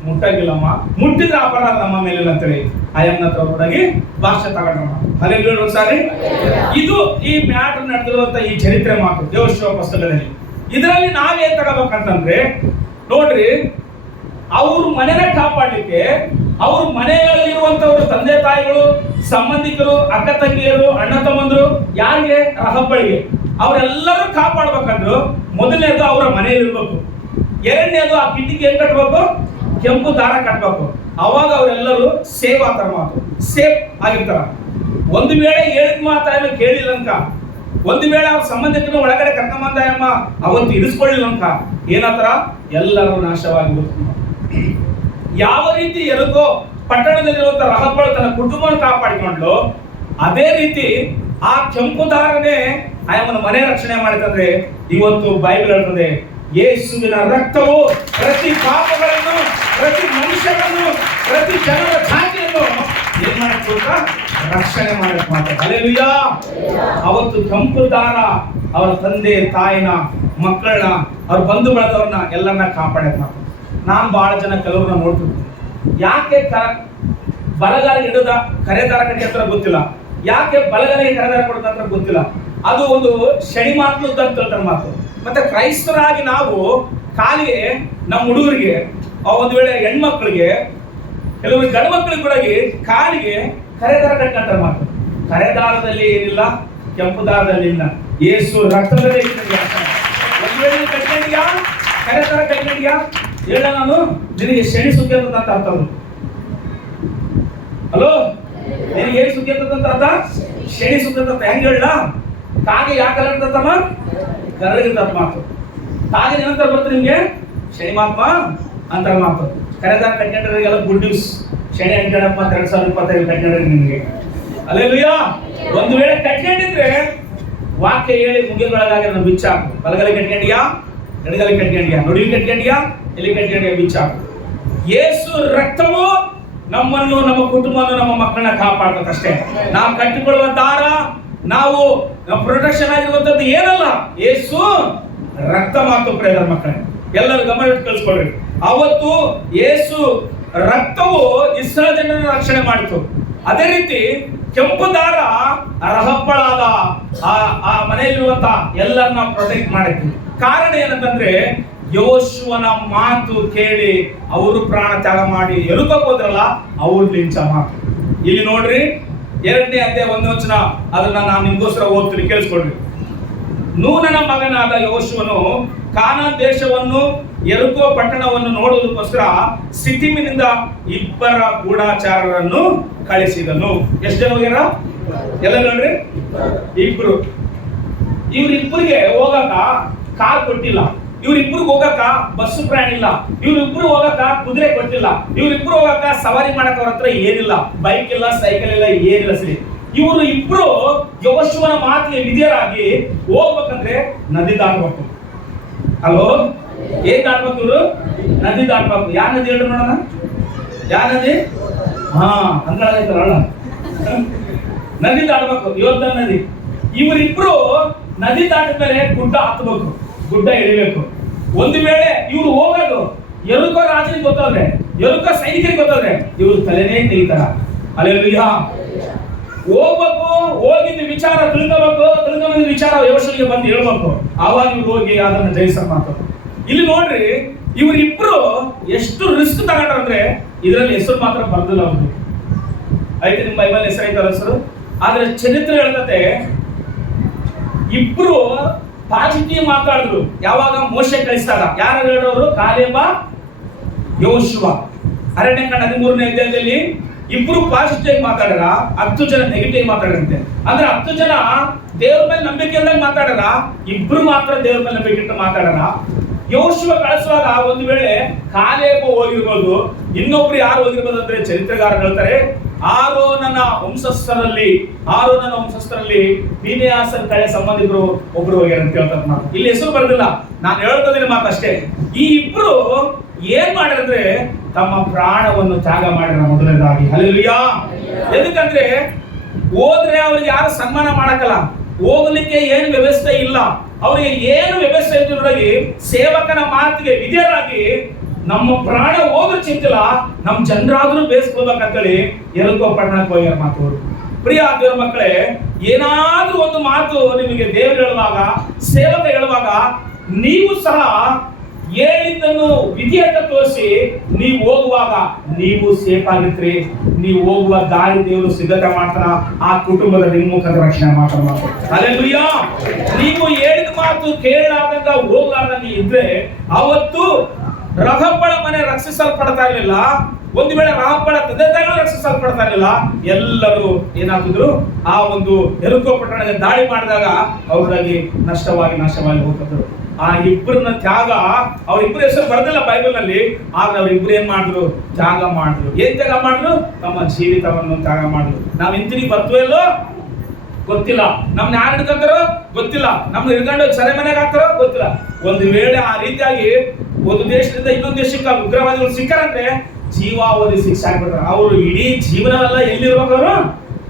ಮುಟ್ಟಂಗಿಲ್ಲಮ್ಮ. ಮುಟ್ಟಿದ್ರೆ ಅಪರಾಧ ನಮ್ಮ ಮೇಲಿಲ್ಲ ಅಂತೇಳಿ ಆಯಮ್ಮನ ಹತ್ರ ಹೊರಗೆ ಭಾಷೆ ತಗೊಂಡಮ್ಮ. ಹಲ್ಲೆಲೂಯಾ. ಸಾರಿ, ಇದು ಈ ಮ್ಯಾಟರ್ ನಡೆದಿರುವಂತ ಈ ಚರಿತ್ರೆ ಮಾತು ಯೆಹೋಶುವ ಪುಸ್ತಕದಲ್ಲಿ. ಇದರಲ್ಲಿ ನಾವೇನ್ ತಗೋಬೇಕಂತಂದ್ರೆ ನೋಡ್ರಿ, ಅವ್ರ ಮನೆನ ಕಾಪಾಡ್ಲಿಕ್ಕೆ ಅವ್ರ ಮನೆಯಲ್ಲಿರುವಂತವ್ರು ತಂದೆ ತಾಯಿಗಳು, ಸಂಬಂಧಿಕರು, ಅಕ್ಕ ತಂಗಿಯರು, ಅಣ್ಣ ತಮ್ಮಂದ್ರು, ಯಾರಿಗೆ, ರಹಬ್ಬಳಿಗೆ, ಅವರೆಲ್ಲರೂ ಕಾಪಾಡ್ಬೇಕಂದ್ರು ಮೊದಲನೇದು ಅವರ ಮನೆಯಲ್ಲಿರ್ಬೇಕು. ಎರಡನೇದು ಆ ಕಿಟ್ಟಿಗೆ ಏನ್ ಕಟ್ಬೇಕು, ಕೆಂಪು ದಾರ ಕಟ್ಬೇಕು. ಅವಾಗ ಅವರೆಲ್ಲರೂ ಸೇವ್ ಆಗ್ತಾರ, ಮಾತು ಸೇಫ್ ಆಗಿರ್ತಾರ. ಒಂದು ವೇಳೆ ಹೇಳಿದ ಮಾತಾಯಮ್ಮ ಕೇಳಿಲ್ಲ ಅನ್ಕ, ಒಂದು ವೇಳೆ ಅವ್ರ ಸಂಬಂಧಿಕರ ಒಳಗಡೆ ಕರ್ಕೊಂಬಂದಾಯಮ್ಮ ಅವತ್ತು ಇರಿಸ್ಕೊಳ್ಳಿಲ್ಲ ಅನ್ಕ, ಏನಾತರ ಎಲ್ಲರೂ ನಾಶವಾಗಿ ಹೋಗ್ತಾರೆ. ಯಾವ ರೀತಿ ಎರುಕೋ ಪಟ್ಟಣದಲ್ಲಿರುವಂತ ರಹಬ್ಬಳು ತನ್ನ ಕುಟುಂಬವನ್ನು ಕಾಪಾಡಿಕೊಂಡ್ಲು, ಅದೇ ರೀತಿ ಆ ಕೆಂಪು ದಾರನೇ ಆಯಮ್ಮನ ಮನೆ ರಕ್ಷಣೆ ಮಾಡಿತಂದ್ರೆ ಇವತ್ತು ಬೈಬಲ್ ಹೇಳ್ತದೆ, ಯೇಸುವಿನ ರಕ್ತವು ಪ್ರತಿ ಪಾಪಗಳನ್ನು, ಪ್ರತಿ ಮನುಷ್ಯರನ್ನು, ಪ್ರತಿ ಜನರ ಜಾತಿಯನ್ನು ಏನ್ ಮಾಡಕ್ಕೆ ರಕ್ಷಣೆ ಮಾಡಕ್ ಮಾತ್ರ. ಹಲ್ಲೆಲೂಯಾ. ಅವತ್ತು ಕೆಂಪು ದಾರ ಅವರ ತಂದೆ ತಾಯಿನ, ಮಕ್ಕಳನ್ನ, ಅವ್ರ ಬಂಧು ಬಳದವ್ರನ್ನ ಎಲ್ಲರನ್ನ ಕಾಪಾಡಕ್ ಮಾತ್ರ. ನಾನು ಬಹಳ ಜನ ಕೆಲವ್ರನ್ನ ನೋಡ್ತಿರ್ತೀನಿ, ಯಾಕೆ ಬಲಗಾಲ ಹಿಡಿದ ಕರೆದಾರ ಕಟ್ಟಿ ಹತ್ರ ಗೊತ್ತಿಲ್ಲ, ಯಾಕೆ ಬಲಗಾಲಿಗೆ ಕರೆದಾರ ಕೊಡೋದ ಹತ್ರ ಗೊತ್ತಿಲ್ಲ. ಅದು ಒಂದು ಶನಿ ಮಾತು ಅಂತ ಹೇಳ್ತಾರೆ ಮಾತು. ಮತ್ತೆ ಕ್ರೈಸ್ತರಾಗಿ ನಾವು ಕಾಲಿಗೆ ನಮ್ಮ ಹುಡುಗರಿಗೆ, ಒಂದು ವೇಳೆ ಹೆಣ್ಮಕ್ಳಿಗೆ, ಕೆಲವರು ಗಂಡು ಮಕ್ಕಳಿಗೆ ಕೂಡ ಕಾಲಿಗೆ ಕರೆದಾರ ಕಟ್ಟಂತಾರೆ ಮಾತು. ಕರೆದಾರದಲ್ಲಿ ಏನಿಲ್ಲ, ಕೆಂಪು ದಾರದಲ್ಲಿ ಇಲ್ಲ, ಯೇಸು ರಕ್ತದಲ್ಲೇ ಇರ್ತದೆ. ಒಂದು ವೇಳೆ ಕಟ್ಕೊಂಡಿಯಾ, ಕರೆದಾರ ಕಟ್ಕೊಂಡಿಯಾ, ಹೇಳ ನಾನು ನಿನಗೆ ಶನಿ ಸುದ್ದಿ ಅಂತ ಅರ್ಥ. ಹಲೋ, ನಿನಗೆ ಏನು ಸುದ್ದಿ ಅಂತ ಅರ್ಥ? ಶನಿ ಸುದ್ದಿ ಅಂತ. ಹೆಂಗ್ ಹೇಳ? ಕಾಗೆ ಯಾಕೆ ಕಲರ್ತಮ್ಮ? ಕರಗಿರ್ತದ ಮಾತು. ಕಾಗೆ ಏನಂತ ಬರ್ತದೆ ನಿಮ್ಗೆ? ಶನಿ ಮಹಾತ್ಮ ಅಂತ ಮಾತು. ಕರೆದಾರ ಕಟ್ಕೊಂಡ್ರಿಗೆಲ್ಲ ಗುಡ್ ನ್ಯೂಸ್. ಶನಿ ಅಂಕಣಪ್ಪ 2025 ಕಟ್ಕೊಂಡ್ರಿ ನಿಮ್ಗೆ. ಹಲ್ಲೆಲೂಯಾ. ಒಂದು ವೇಳೆ ಕಟ್ಕೊಂಡಿದ್ರೆ ವಾಕ್ಯ ಹೇಳಿ ಮುಗಿದೊಳಗಾಗಿ ನಾನು ಬಿಚ್ಚ ಹಾಕು. ಬಲಗಲಿ ಕಟ್ಕೊಂಡಿಯಾ, ಎಡಗಲಿ ಕಟ್ಕೊಂಡಿಯಾ, ನುಡಿ ಕಟ್ಕೊಂಡಿಯಾ, ಎಲ್ಲಿ ಕಟ್ಕೊಂಡಿಯಾ, ಬಿಚ್ಚ ಹಾಕು. ಯೇಸು ರಕ್ತವು ನಮ್ಮನ್ನು, ನಮ್ಮ ಕುಟುಂಬವನ್ನು, ನಮ್ಮ ಮಕ್ಕಳನ್ನ ಕಾಪಾಡ್ತದೆ ಅಷ್ಟೇ. ನಾವು ಕಟ್ಟಿಕೊಳ್ಳುವ ದಾರ, ನಾವು ಪ್ರೊಟೆಕ್ಷನ್ ಆಗಿರುವಂತದ್ದು ಏನಲ್ಲ, ಯೇಸು ರಕ್ತ ಮಾತು. ಪ್ರೇದರ ಮಕ್ಕಳೇ, ಎಲ್ಲರೂ ಗಮನ ಇಟ್ಟು ಕಳಿಸ್ಕೊಳ್ರಿ. ಅವತ್ತು ಯೇಸು ರಕ್ತವು ಇಸ್ರಾಯೇಲ್ ಜನರನ್ನು ರಕ್ಷಣೆ ಮಾಡಿತು. ಅದೇ ರೀತಿ ಕೆಂಪು ದಾರ ರಹಬ್ಬಳಾದ ಆ ಮನೆಯಲ್ಲಿರುವಂತ ಎಲ್ಲರನ್ನ ಪ್ರೊಟೆಕ್ಟ್ ಮಾಡಿತ್ತು. ಕಾರಣ ಏನಂತಂದ್ರೆ ಯೋಶುವನ ಮಾತು ಕೇಳಿ ಅವರು ಪ್ರಾಣ ತ್ಯಾಗ ಮಾಡಿ ಎರುಕಕ್ಕೆ ಹೋದ್ರಲ್ಲ, ಅವ್ರ ಲಿಂಚ ಮಾತು. ಇಲ್ಲಿ ನೋಡ್ರಿ, 2ನೇ ಅಧ್ಯಾಯ 1ನೇ ವಚನ, ಅದನ್ನ ನಾನು ನಿಮ್ಗೋಸ್ಕರ ಓದ್ತೀನಿ, ಕೇಳಿಸ್ಕೊಳ್ರಿ. ನೂನನ ಮಗನಾದ ಯೋಶುವನು ಕಾನಾನ್ ದೇಶವನ್ನು, ಯೆರಿಕೋ ಪಟ್ಟಣವನ್ನು ನೋಡುವುದಕ್ಕೋಸ್ಕರ ಸಿಟ್ಟಿಮಿನಿಂದ 2 ಗೂಢಚಾರರನ್ನು ಕಳಿಸಿದನು. ಎಷ್ಟು ಜನ ಹೋಗ್ಯಾರ? ಎಲ್ಲ ನೋಡ್ರಿ, 2. ಇವ್ರಿಬ್ಬರಿಗೆ ಹೋಗಕ ಕಾರ್ ಕೊಟ್ಟಿಲ್ಲ, ಇವ್ರಿಬ್ರಿಗೆ ಹೋಗಕ ಬಸ್ ಪ್ರಯಾಣ ಇಲ್ಲ, ಇವ್ರಿಬ್ರು ಹೋಗಕ ಕುದುರೆ ಕೊಟ್ಟಿಲ್ಲ, ಇವ್ರಿಬ್ರು ಹೋಗಕ ಸವಾರಿ ಮಾಡಕ್ ಅವ್ರ ಹತ್ರ ಏನಿಲ್ಲ, ಬೈಕ್ ಇಲ್ಲ, ಸೈಕಲ್ ಇಲ್ಲ, ಏನಿಲ್ಲ. ಸರಿ, ಇವರು ಇಬ್ರು ಯೋಶುವನ ಮಾತಿಗೆ ವಿಧೇಯರಾಗಿ ಹೋಗ್ಬೇಕಂದ್ರೆ ನದಿ ದಾಟಬೇಕು. ಅಲೋ, ಏನ್ ದಾಟ್ಬೇಕು ಇವರು? ನದಿ ದಾಟ್ಬೇಕು. ಯಾವ ನದಿ ಹೇಳ್ರಿ ನೋಡೋಣ? ಯಾವ ನದಿ? ಅಂದ್ರಲ್ಲ ನದಿ ದಾಟ್ಬೇಕು, ಯೋರ್ದನ್ ನದಿ. ಇವರಿಬ್ರು ನದಿ ದಾಟಿದ ಮೇಲೆ ಗುಡ್ಡ ಹತ್ತಬೇಕು, ಗುಡ್ಡ ಇಳಿಬೇಕು. ಒಂದು ವೇಳೆ ಇವ್ರು ಹೋಗೋದು ಯೆರಿಕೋ ರಾಜನಿಗೆ ಗೊತ್ತಾದ್ರೆ, ಯೆರಿಕೋ ಸೈನಿಕರಿಗೆ ಗೊತ್ತಾದ್ರೆ ಇವ್ರು ತಲೆನೇ ತೆಗಿತಾರ. ಹಲ್ಲೆಲೂಯಾ. ಹೋಗ್ಬೇಕು, ಹೋಗಿದ್ದು ವಿಚಾರ ತಿಳ್ಕೋಬೇಕು, ತಿಳ್ಕೊಂಡ ವಿಚಾರ ಯೋಶುವನಿಗೆ ಬಂದು ಹೇಳ್ಬೇಕು, ಆವಾಗ ಇವ್ರು ಹೋಗಿ ಅದನ್ನ ಜಯಿಸ ಮಾತು. ಇಲ್ಲಿ ನೋಡ್ರಿ, ಇವರಿಬ್ರು ಎಷ್ಟು ರಿಸ್ಕ್ ತಗೊಂಡ್ರಂದ್ರೆ ಇದರಲ್ಲಿ ಹೆಸರು ಮಾತ್ರ ಬರ್ದಿಲ್ಲ ಅವ್ರು. ಐತೆ ನಿಮ್ ಬೈಬಲ್ ಹೆಸರು ಐತಲ್ಲ ಹೆಸರು, ಆದ್ರೆ ಚರಿತ್ರೆ ಹೇಳ್ತತೆ ಇಬ್ರು ಪಾಸಿಟಿವ್ ಮಾತಾಡಿದ್ರು. ಯಾವಾಗ ಮೋಶೆ ಕಳಿಸಿದಾಗ ಯಾರು ಹೇಳೋರು? ಕಾಲೇಬ, ಯೋಶುವ. ಅರಣ್ಯಕಾಂಡ 13ನೇ ಅಧ್ಯಾಯದಲ್ಲಿ ಇಬ್ರು ಪಾಸಿಟಿವ್ ಮಾತಾಡರ, 10 ಜನ ನೆಗೆಟಿವ್ ಮಾತಾಡರಂತೆ. ಅಂದ್ರೆ 10 ಜನ ದೇವ್ರ ಮೇಲೆ ನಂಬಿಕೆ ಇಲ್ದಾಗ ಮಾತಾಡರ, ಇಬ್ರು ಮಾತ್ರ ದೇವ್ರ ಮೇಲೆ ನಂಬಿಕೆ ಇಟ್ಟು ಮಾತಾಡರ. ಯೋಶುವ ಕಳಿಸುವಾಗ ಒಂದು ವೇಳೆ ಕಾಲೇಬ ಹೋಗಿರ್ಬೋದು, ಇನ್ನೊಬ್ರು ಯಾರು ಹೋಗಿರ್ಬೋದು ಅಂದ್ರೆ ಚರಿತ್ರೆಗಾರರು ಹೇಳ್ತಾರೆ ಆರೋನನ ವಂಶಸ್ಥರಲ್ಲಿ ಫೀನೆಹಾಸನ ಕಡೆ ಸಂಬಂಧಿಕರು ಒಬ್ರು ಹೋಗ್ಯಾರ ಅಂತ ಹೇಳ್ತಾರೆ ಮಾತು. ಇಲ್ಲಿ ಹೆಸರು ಬರ್ದಿಲ್ಲ, ನಾನು ಹೇಳ್ತದೇನೆ ಮಾತು ಅಷ್ಟೇ. ಈ ಇಬ್ರು ಏನ್ ಮಾಡಿದ್ರೆ ತಮ್ಮ ಪ್ರಾಣವನ್ನು ತ್ಯಾಗ ಮಾಡಿರ ಮೊದಲನೇದಾಗಿ. ಹಲ್ಲೆಲೂಯಾ. ಎದಕ್ಕಂದ್ರೆ ಹೋದ್ರೆ ಅವ್ರಿಗೆ ಯಾರು ಸನ್ಮಾನ ಮಾಡಕ್ಕಲ್ಲ, ಹೋಗ್ಲಿಕ್ಕೆ ಏನು ವ್ಯವಸ್ಥೆ ಇಲ್ಲ, ಅವರಿಗೆ ಏನು ವ್ಯವಸ್ಥೆ ಇದ್ರೊಳಗೆ ಸೇವಕನ ಮಾತಿಗೆ ವಿಧೇಯರಾಗಿ ನಮ್ಮ ಪ್ರಾಣ ಹೋದ್ರೂ ಚಿಂತಿಲ್ಲ, ನಮ್ಮ ಜನರಾದ್ರೂ ಬೇಯಿಸ್ಕೋಬೇಕಂತೇಳಿ ಯೆರಿಕೋ ಪಟ್ಟಣಕ್ಕೆ ಹೋಗ್ಯಾರ ಮಾತು. ಪ್ರಿಯ ದೇವರ ಮಕ್ಕಳೇ, ಏನಾದ್ರೂ ಒಂದು ಮಾತು ನಿಮಗೆ ದೇವರು ಹೇಳುವಾಗ, ಸೇವಕ ಹೇಳುವಾಗ, ನೀವು ಸಹ ಹೇಳಿದ್ದನ್ನು ವಿಧಿಯತ್ತ ತೋರಿಸಿ ನೀವು ಹೋಗುವಾಗ ನೀವು ಸೇಫ್ ಆಗಿರ್ತೀರಿ. ನೀವು ಹೋಗುವ ದಾರಿ ದೇವರು ಸಿದ್ಧತೆ ಮಾಡ್ತಾರ, ಆ ಕುಟುಂಬದ ನಿಮ್ಮುಖದ ರಕ್ಷಣೆ ಮಾಡ್ತಾರ. ಹಲ್ಲೆಲೂಯಾ. ನೀವು ಹೇಳಿದ ಮಾತು ಕೇಳಲಾರ್ದಂಗ ಹೋಗ್ಲಾರ್ದಂಗ ಇದ್ರೆ ಅವತ್ತು ರಹಬ್ಬಳ ಮನೆ ರಕ್ಷಿಸಲ್ಪಡ್ತಾ ಇರಲಿಲ್ಲ, ಒಂದು ವೇಳೆ ರಾಹಬಳ ತಂದೆ ತಾಯಿಗಳು ರಕ್ಷಿಸಲ್ಪಡ್ತಾ ಇರಲಿಲ್ಲ, ಎಲ್ಲರೂ ಏನಾಗಿದ್ರು ಆ ಒಂದು ಯೆರಿಕೋ ಪಟ್ಟಣಕ್ಕೆ ದಾಳಿ ಮಾಡಿದಾಗ ಅವರಾಗಿ ನಾಶವಾಗಿ ಹೋಗ್ತಿದ್ರು. ಆ ಇಬ್ಬರನ್ನ ತ್ಯಾಗ, ಅವರಿಬ್ಬರ ಹೆಸರು ಬರ್ದಿಲ್ಲ ಬೈಬಲ್ ನಲ್ಲಿ, ಆದ್ರೆ ಅವರಿಬ್ರು ಏನ್ ಮಾಡಿದ್ರು? ತ್ಯಾಗ ಮಾಡಿದ್ರು. ಏನ್ ತ್ಯಾಗ ಮಾಡಿದ್ರು? ತಮ್ಮ ಜೀವಿತವನ್ನು ತ್ಯಾಗ ಮಾಡಿದ್ರು. ನಾವ್ ಇಂತಿನಿ ಬರ್ತೋ ಇಲ್ಲೋ ಗೊತ್ತಿಲ್ಲ, ನಮ್ನ ಯಾರು ಹಿಡ್ಕೊಂತಾರೋ ಗೊತ್ತಿಲ್ಲ, ನಮ್ನ ಹಿಡ್ಕೊಂಡು ಸೆರೆಮನೆಗೆ ಹಾಕ್ತಾರೋ ಗೊತ್ತಿಲ್ಲ. ಒಂದು ವೇಳೆ ಆ ರೀತಿಯಾಗಿ ಒಂದು ದೇಶದಿಂದ ಇನ್ನೊಂದು ದೇಶಕ್ಕೆ ಉಗ್ರವಾದಿಗಳು ಸಿಕ್ಕಾರಂದ್ರೆ ಜೀವಾವಧಿ ಶಿಕ್ಷೆ ಆಗ್ಬಿಡ್ತಾರೆ. ಅವರು ಇಡೀ ಜೀವನವೆಲ್ಲ ಎಲ್ಲಿರ್ಬೇಕು? ಅವರು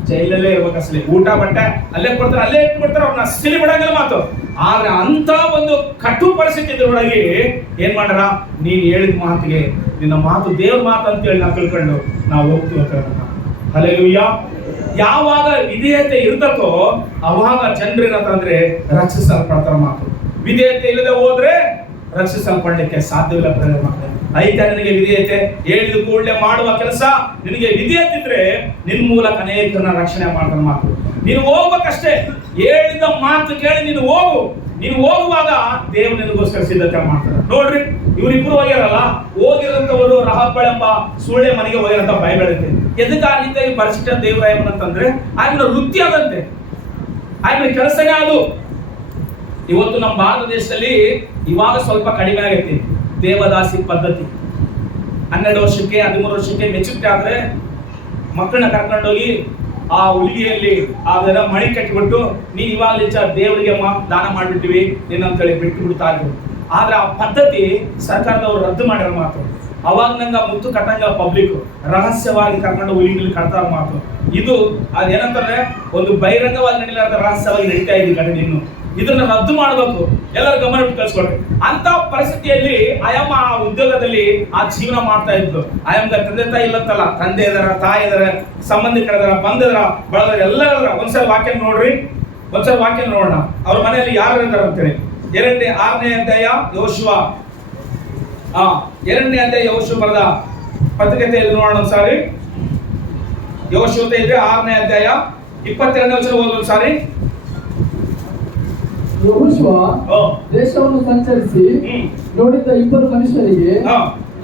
ಜೈಲಲ್ಲೇ ಇರ್ಬೇಕು. ಅಸಲಿ ಊಟ ಬಟ್ಟೆ ಅಲ್ಲೇ ಕೊಡ್ತಾರೆ, ಅಲ್ಲೇ ಇಟ್ಬಿಡ್ತಾರೆ, ಅವ್ರನ್ನ ಅಸಲಿ ಬಿಡಂಗಿಲ್ಲ ಮಾತು. ಆದ್ರೆ ಅಂತ ಒಂದು ಕಟು ಪರಿಸ್ಥಿತಿ ಇದ್ರೊಳಗೆ ಏನ್ ಮಾಡ್ಯಾರ? ನೀನ್ ಹೇಳಿದ ಮಾತಿಗೆ, ನಿನ್ನ ಮಾತು ದೇವ್ರ ಮಾತು ಅಂತ ಹೇಳಿ ನಾವು ತಿಳ್ಕೊಂಡು ನಾವು ಹೋಗ್ತೀವಿ. ಹಲ್ಲೆಲೂಯಾ. ಯಾವಾಗ ವಿಧೇಯತೆ ಇರ್ತತೋ ಅವಾಗ ಜನರು ಏನಂತಂದ್ರೆ ರಕ್ಷಿಸಲ್ಪಡ್ತಾರ. ಮಾತು ವಿಧೇಯತೆ ಇಲ್ಲದೆ ಹೋದ್ರೆ ರಕ್ಷಿಸಲ್ಪಡ್ಲಿಕ್ಕೆ ಸಾಧ್ಯವಿಲ್ಲ. ಐತೆ ನಿನಗೆ ವಿಧೇಯತೆ, ಹೇಳಿದ ಕೂಡಲೇ ಮಾಡುವ ಕೆಲಸ ನಿನಗೆ ವಿಧೇಯತೆ ಇದ್ರೆ ನಿನ್ ಮೂಲಕ ಅನೇಕರನ್ನ ರಕ್ಷಣೆ ಮಾಡ್ತಾರ. ಮಾತು ನೀನು ಹೋಗ್ಬೇಕಷ್ಟೇ, ಹೇಳಿದ ಮಾತು ಕೇಳಿ ನೀನು ಹೋಗು. ನೀನು ಹೋಗುವಾಗ ದೇವ್ರು ನಿನಗೋಸ್ಕರ ಸಿದ್ಧತೆ ಮಾಡ್ತಾರೆ. ನೋಡ್ರಿ, ಇವರಿಬ್ರು ಹೋಗ್ಯಾರಲ್ಲ, ಹೋಗಿರಂತವರು ರಹಬಳ ಎಂಬ ಸುಳ್ಳೆ ಮನೆಗೆ ಹೋಗಿರಂತ ಬೈಬಲ್ ಐತೆ. ಎದಕ್ಕೆ ಆ ರೀತಿಯಾಗಿ ಪರಿಶಿಷ್ಟ ದೇವರ ಏನಂತಂದ್ರೆ ಆಯ್ನ ವೃತ್ತಿ ಆದಂತೆ, ಆಯ್ನ ಕೆಲಸನೇ ಅದು. ಇವತ್ತು ನಮ್ಮ ಭಾರತ ದೇಶದಲ್ಲಿ ಇವಾಗ ಸ್ವಲ್ಪ ಕಡಿಮೆ ಆಗೈತಿ ದೇವದಾಸಿ ಪದ್ಧತಿ. 12 ವರ್ಷಕ್ಕೆ 13 ವರ್ಷಕ್ಕೆ ಮೆಚುರಿಟಿ ಆದ್ರೆ ಮಕ್ಕಳನ್ನ ಕರ್ಕೊಂಡೋಗಿ ಆ ಹುಲಿಗೆಯಲ್ಲಿ ಅದನ್ನ ಮಣಿ ಕಟ್ಟಿಬಿಟ್ಟು ನೀನ್ ಇವಾಗ ದೇವರಿಗೆ ದಾನ ಮಾಡ್ಬಿಟ್ಟಿವಿ ನೀನಂತೇಳಿ ಬಿಟ್ಟು ಬಿಡ್ತಾ ಇದ್ರು. ಆದ್ರೆ ಆ ಪದ್ಧತಿ ಸರ್ಕಾರದವರು ರದ್ದು ಮಾಡಿರೋ ಮಾತು. ಅವಾಗ ನಂಗ ಮುತ್ತು ಕಟ್ಟಂಗ ಪಬ್ಲಿಕ್ ರಹಸ್ಯವಾಗಿ ಕರ್ಕೊಂಡು ಹುಲಿಗೆಲ್ಲಿ ಕಟ್ತಾರ ಮಾತು. ಇದು ಅದೇನಂತಾರೆ ಒಂದು ಬಹಿರಂಗವಾಗಿ ನಡೀಲಾರ್ದ ರಹಸ್ಯವಾಗಿ ನಡೀತಾ ಇದೆ ಘಟನೆ. ಇನ್ನು ಇದನ್ನ ರದ್ದು ಮಾಡಬೇಕು, ಎಲ್ಲರೂ ಗಮನ ಇಟ್ಟು ಕಳ್ಸ್ಕೊಡ್ರಿ. ಅಂತ ಪರಿಸ್ಥಿತಿಯಲ್ಲಿ ಆಯಮ್ಮ ಆ ಉದ್ಯೋಗದಲ್ಲಿ ಆ ಜೀವನ ಮಾಡ್ತಾ ಇದ್ರು. ಆಯಮ್ಗ ತಂದೆ ತಾಯಿ ಇಲ್ಲಂತಲ್ಲ, ತಂದೆ ಇದಾರ, ತಾಯಿ ಇದಾರ, ಸಂಬಂಧಿಕರಿದಾರ, ಬಂದಿದಾರ, ಬಳದಾರ, ಎಲ್ಲರ ಒಂದ್ಸಲ ವಾಕ್ಯ ನೋಡ್ರಿ, ಒಂದ್ಸಲ ವಾಕ್ಯ ನೋಡೋಣ. ಅವ್ರ ಮನೆಯಲ್ಲಿ ಯಾರು ಇದಾರ ಅಂತೇಳಿ. 6ನೇ ಅಧ್ಯಾಯ ಯೋಶುವ, 2ನೇ ಅಧ್ಯಾಯ ಯೋಶುವ ಬರೆದ ಪತ್ರಿಕೆಯಲ್ಲಿ ನೋಡೋಣ ಒಂದ್ಸಾರಿ. ಯೋಶುವ ಇದ್ರೆ 6ನೇ ಅಧ್ಯಾಯ 22ನೇ ವಚನ ಓದೋಣ ಒಂದ್ಸಾರಿ. ಯೆಹೋಶುವ ದೇಶವನ್ನು ಸಂಚರಿಸಿ ನೋಡಿದ್ದ 2 ಮನುಷ್ಯರಿಗೆ,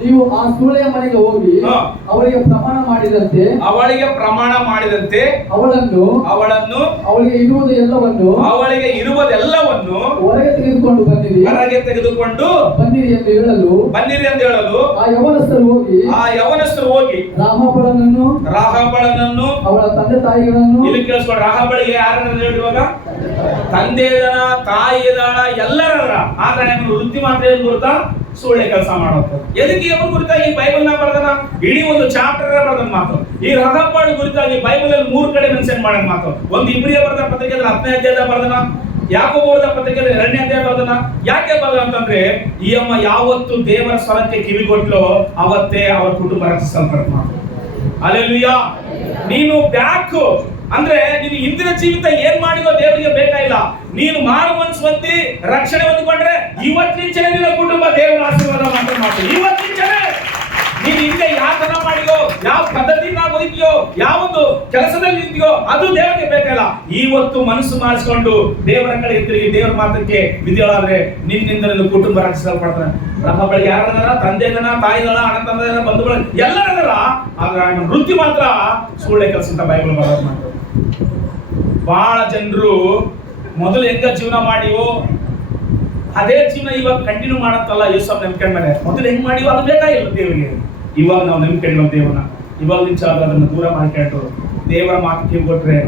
ನೀವು ಆ ಸೂಳೆಯ ಮನೆಗೆ ಹೋಗಿ ಅವಳಿಗೆ ಪ್ರಮಾಣ ಮಾಡಿದಂತೆ ಅವಳನ್ನು ಅವಳಿಗೆ ಇರುವುದೆಲ್ಲವನ್ನು ಹೊರಗೆ ತೆಗೆದುಕೊಂಡು ಬನ್ನಿರಿ ಎಂದು ಹೇಳಲು ಆ ಯವನಸ್ಥರು ಹೋಗಿ ರಾಹಾಬಳನನ್ನು ಅವಳ ತಂದೆ ತಾಯಿಗಳನ್ನು, ಇಲ್ಲಿ ಕೇಳಿಸ್ಕೊಂಡು, ರಾಹಾಬಳಿಗೆ ಯಾರನ್ನ ಹೇಳುವಾಗ ತಂದೆ ಇದಾನ, ತಾಯಿ ಇದಾಳ, ಎಲ್ಲರ. ಆದ್ರೆ ವೃತ್ತಿ ಮಾತ್ರ ಏನ್ ಗೊತ್ತಾ? ಸುಳ್ಳೆ ಕೆಲಸ ಮಾಡೋದು. ಎದಕ್ಕೆ ಅವನ ಕುರಿತಾಗಿ ಬೈಬಲ್ ನ ಬರ್ದನ? ಇಡೀ ಒಂದು ಚಾಪ್ಟರ್ ಬರ್ದನ್ ಮಾತು. ಈ ರಾಹಾಬಳ ಕುರಿತಾಗಿ ಬೈಬಲ್ ಅಲ್ಲಿ 3 ಕಡೆ ಮೆನ್ಷನ್ ಮಾಡಿದ ಮಾತು. ಒಂದು ಇಬ್ರಿಯ ಬರೆದ ಪತ್ರಿಕೆಯಲ್ಲಿ 10ನೇ ಅಧ್ಯಾಯದ ಬರ್ದನ, ಯಾಕೋಬ ಬರೆದ ಪತ್ರಿಕೆಯಲ್ಲಿ 2ನೇ ಅಧ್ಯಾಯ ಬರ್ದನ. ಯಾಕೆ ಬರ್ದ ಅಂತಂದ್ರೆ ಈ ಅಮ್ಮ ಯಾವತ್ತು ದೇವರ ಸ್ವರಕ್ಕೆ ಕಿವಿಗೊಟ್ಲೋ ಅವತ್ತೇ ಅವರ ಕುಟುಂಬ ರಕ್ಷಿಸಲ್ಪಟ್ಟ ಮಾತು. ಹಲ್ಲೆಲೂಯಾ. ನೀನು ಬ್ಯಾಕ್ ಅಂದ್ರೆ ನೀನು ಇಂದಿನ ಜೀವಿತ ಏನ್ ಮಾಡಿದೋ ದೇವರಿಗೆ ಬೇಕಾಗಿಲ್ಲ. ನೀನು ಮಾರು ಮನಸ್ಸು ಹೊಂದಿ ರಕ್ಷಣೆ ಹೊಂದಿಕೊಂಡ್ರೆ ಇವತ್ತಿನ ನಿನ್ನ ಕುಟುಂಬ ದೇವರ ಆಶೀರ್ವಾದ ಮಾತು. ಇವತ್ತಿನ ನೀನು ಹಿಂದೆ ಯಾವ ತರ ಮಾಡಿಯೋ, ಯಾವ ಪದ್ಧತಿನ ಬದುಕಿಯೋ, ಯಾವೊಂದು ಕೆಲಸದಲ್ಲಿ ನಿಂತಿಯೋ ಅದು ದೇವರಿಗೆ ಬೇಕಾಗಿಲ್ಲ. ಇವತ್ತು ಮನಸ್ಸು ಮಾಡಿಸ್ಕೊಂಡು ದೇವರ ಕಡೆ ತಿರುಗಿ ದೇವರ ಮಾತಕ್ಕೆ ವಿಧಿಯಾದ್ರೆ ನಿನ್ನಿಂದ ನಿನ್ನ ಕುಟುಂಬ ರಕ್ಷಿಸಲ್ಪಡ್ತಾನೆ. ರಾಹಾಬಳಿಗೆ ಯಾರದಾರ? ತಂದೆ ಇದನ, ತಾಯಿ ಇದನ, ಅಣ್ಣ ತಂದೆ ಬಂಧುಗಳು ಎಲ್ಲರದಾರ. ಆದ್ರೆ ವೃತ್ತಿ ಮಾತ್ರ ಸುಳ್ಳೆ ಕೆಲಸ ಅಂತ ಬೈಬಲ್ ಬರೋದು ಮಾತು. ಬಹಳ ಜನರು ಮೊದಲು ಹೆಂಗ ಜೀವನ ಮಾಡಿವೋ ಅದೇ ಜೀವನ ಇವಾಗ ಕಂಟಿನ್ಯೂ ಮಾಡತ್ತಲ್ಲ. ಯೇಸು ನಂಬಿಕೊಂಡ್ಮೇಲೆ ಮೊದಲು ಹೆಂಗ್ ಮಾಡಿವೋ ಅದು ಬೇಕಾಗಿಲ್ಲ ದೇವರಿಗೆ. ಇವಾಗ ನಾವು ನಂಬಿಕೊಂಡ್ವ ದೇವನ, ಇವಾಗ ಅದನ್ನು ದೂರ ಮಾಡಿಕೊಂಡು ದೇವರ ಮಾತು ಕಿವಿಗೊಟ್ರೆ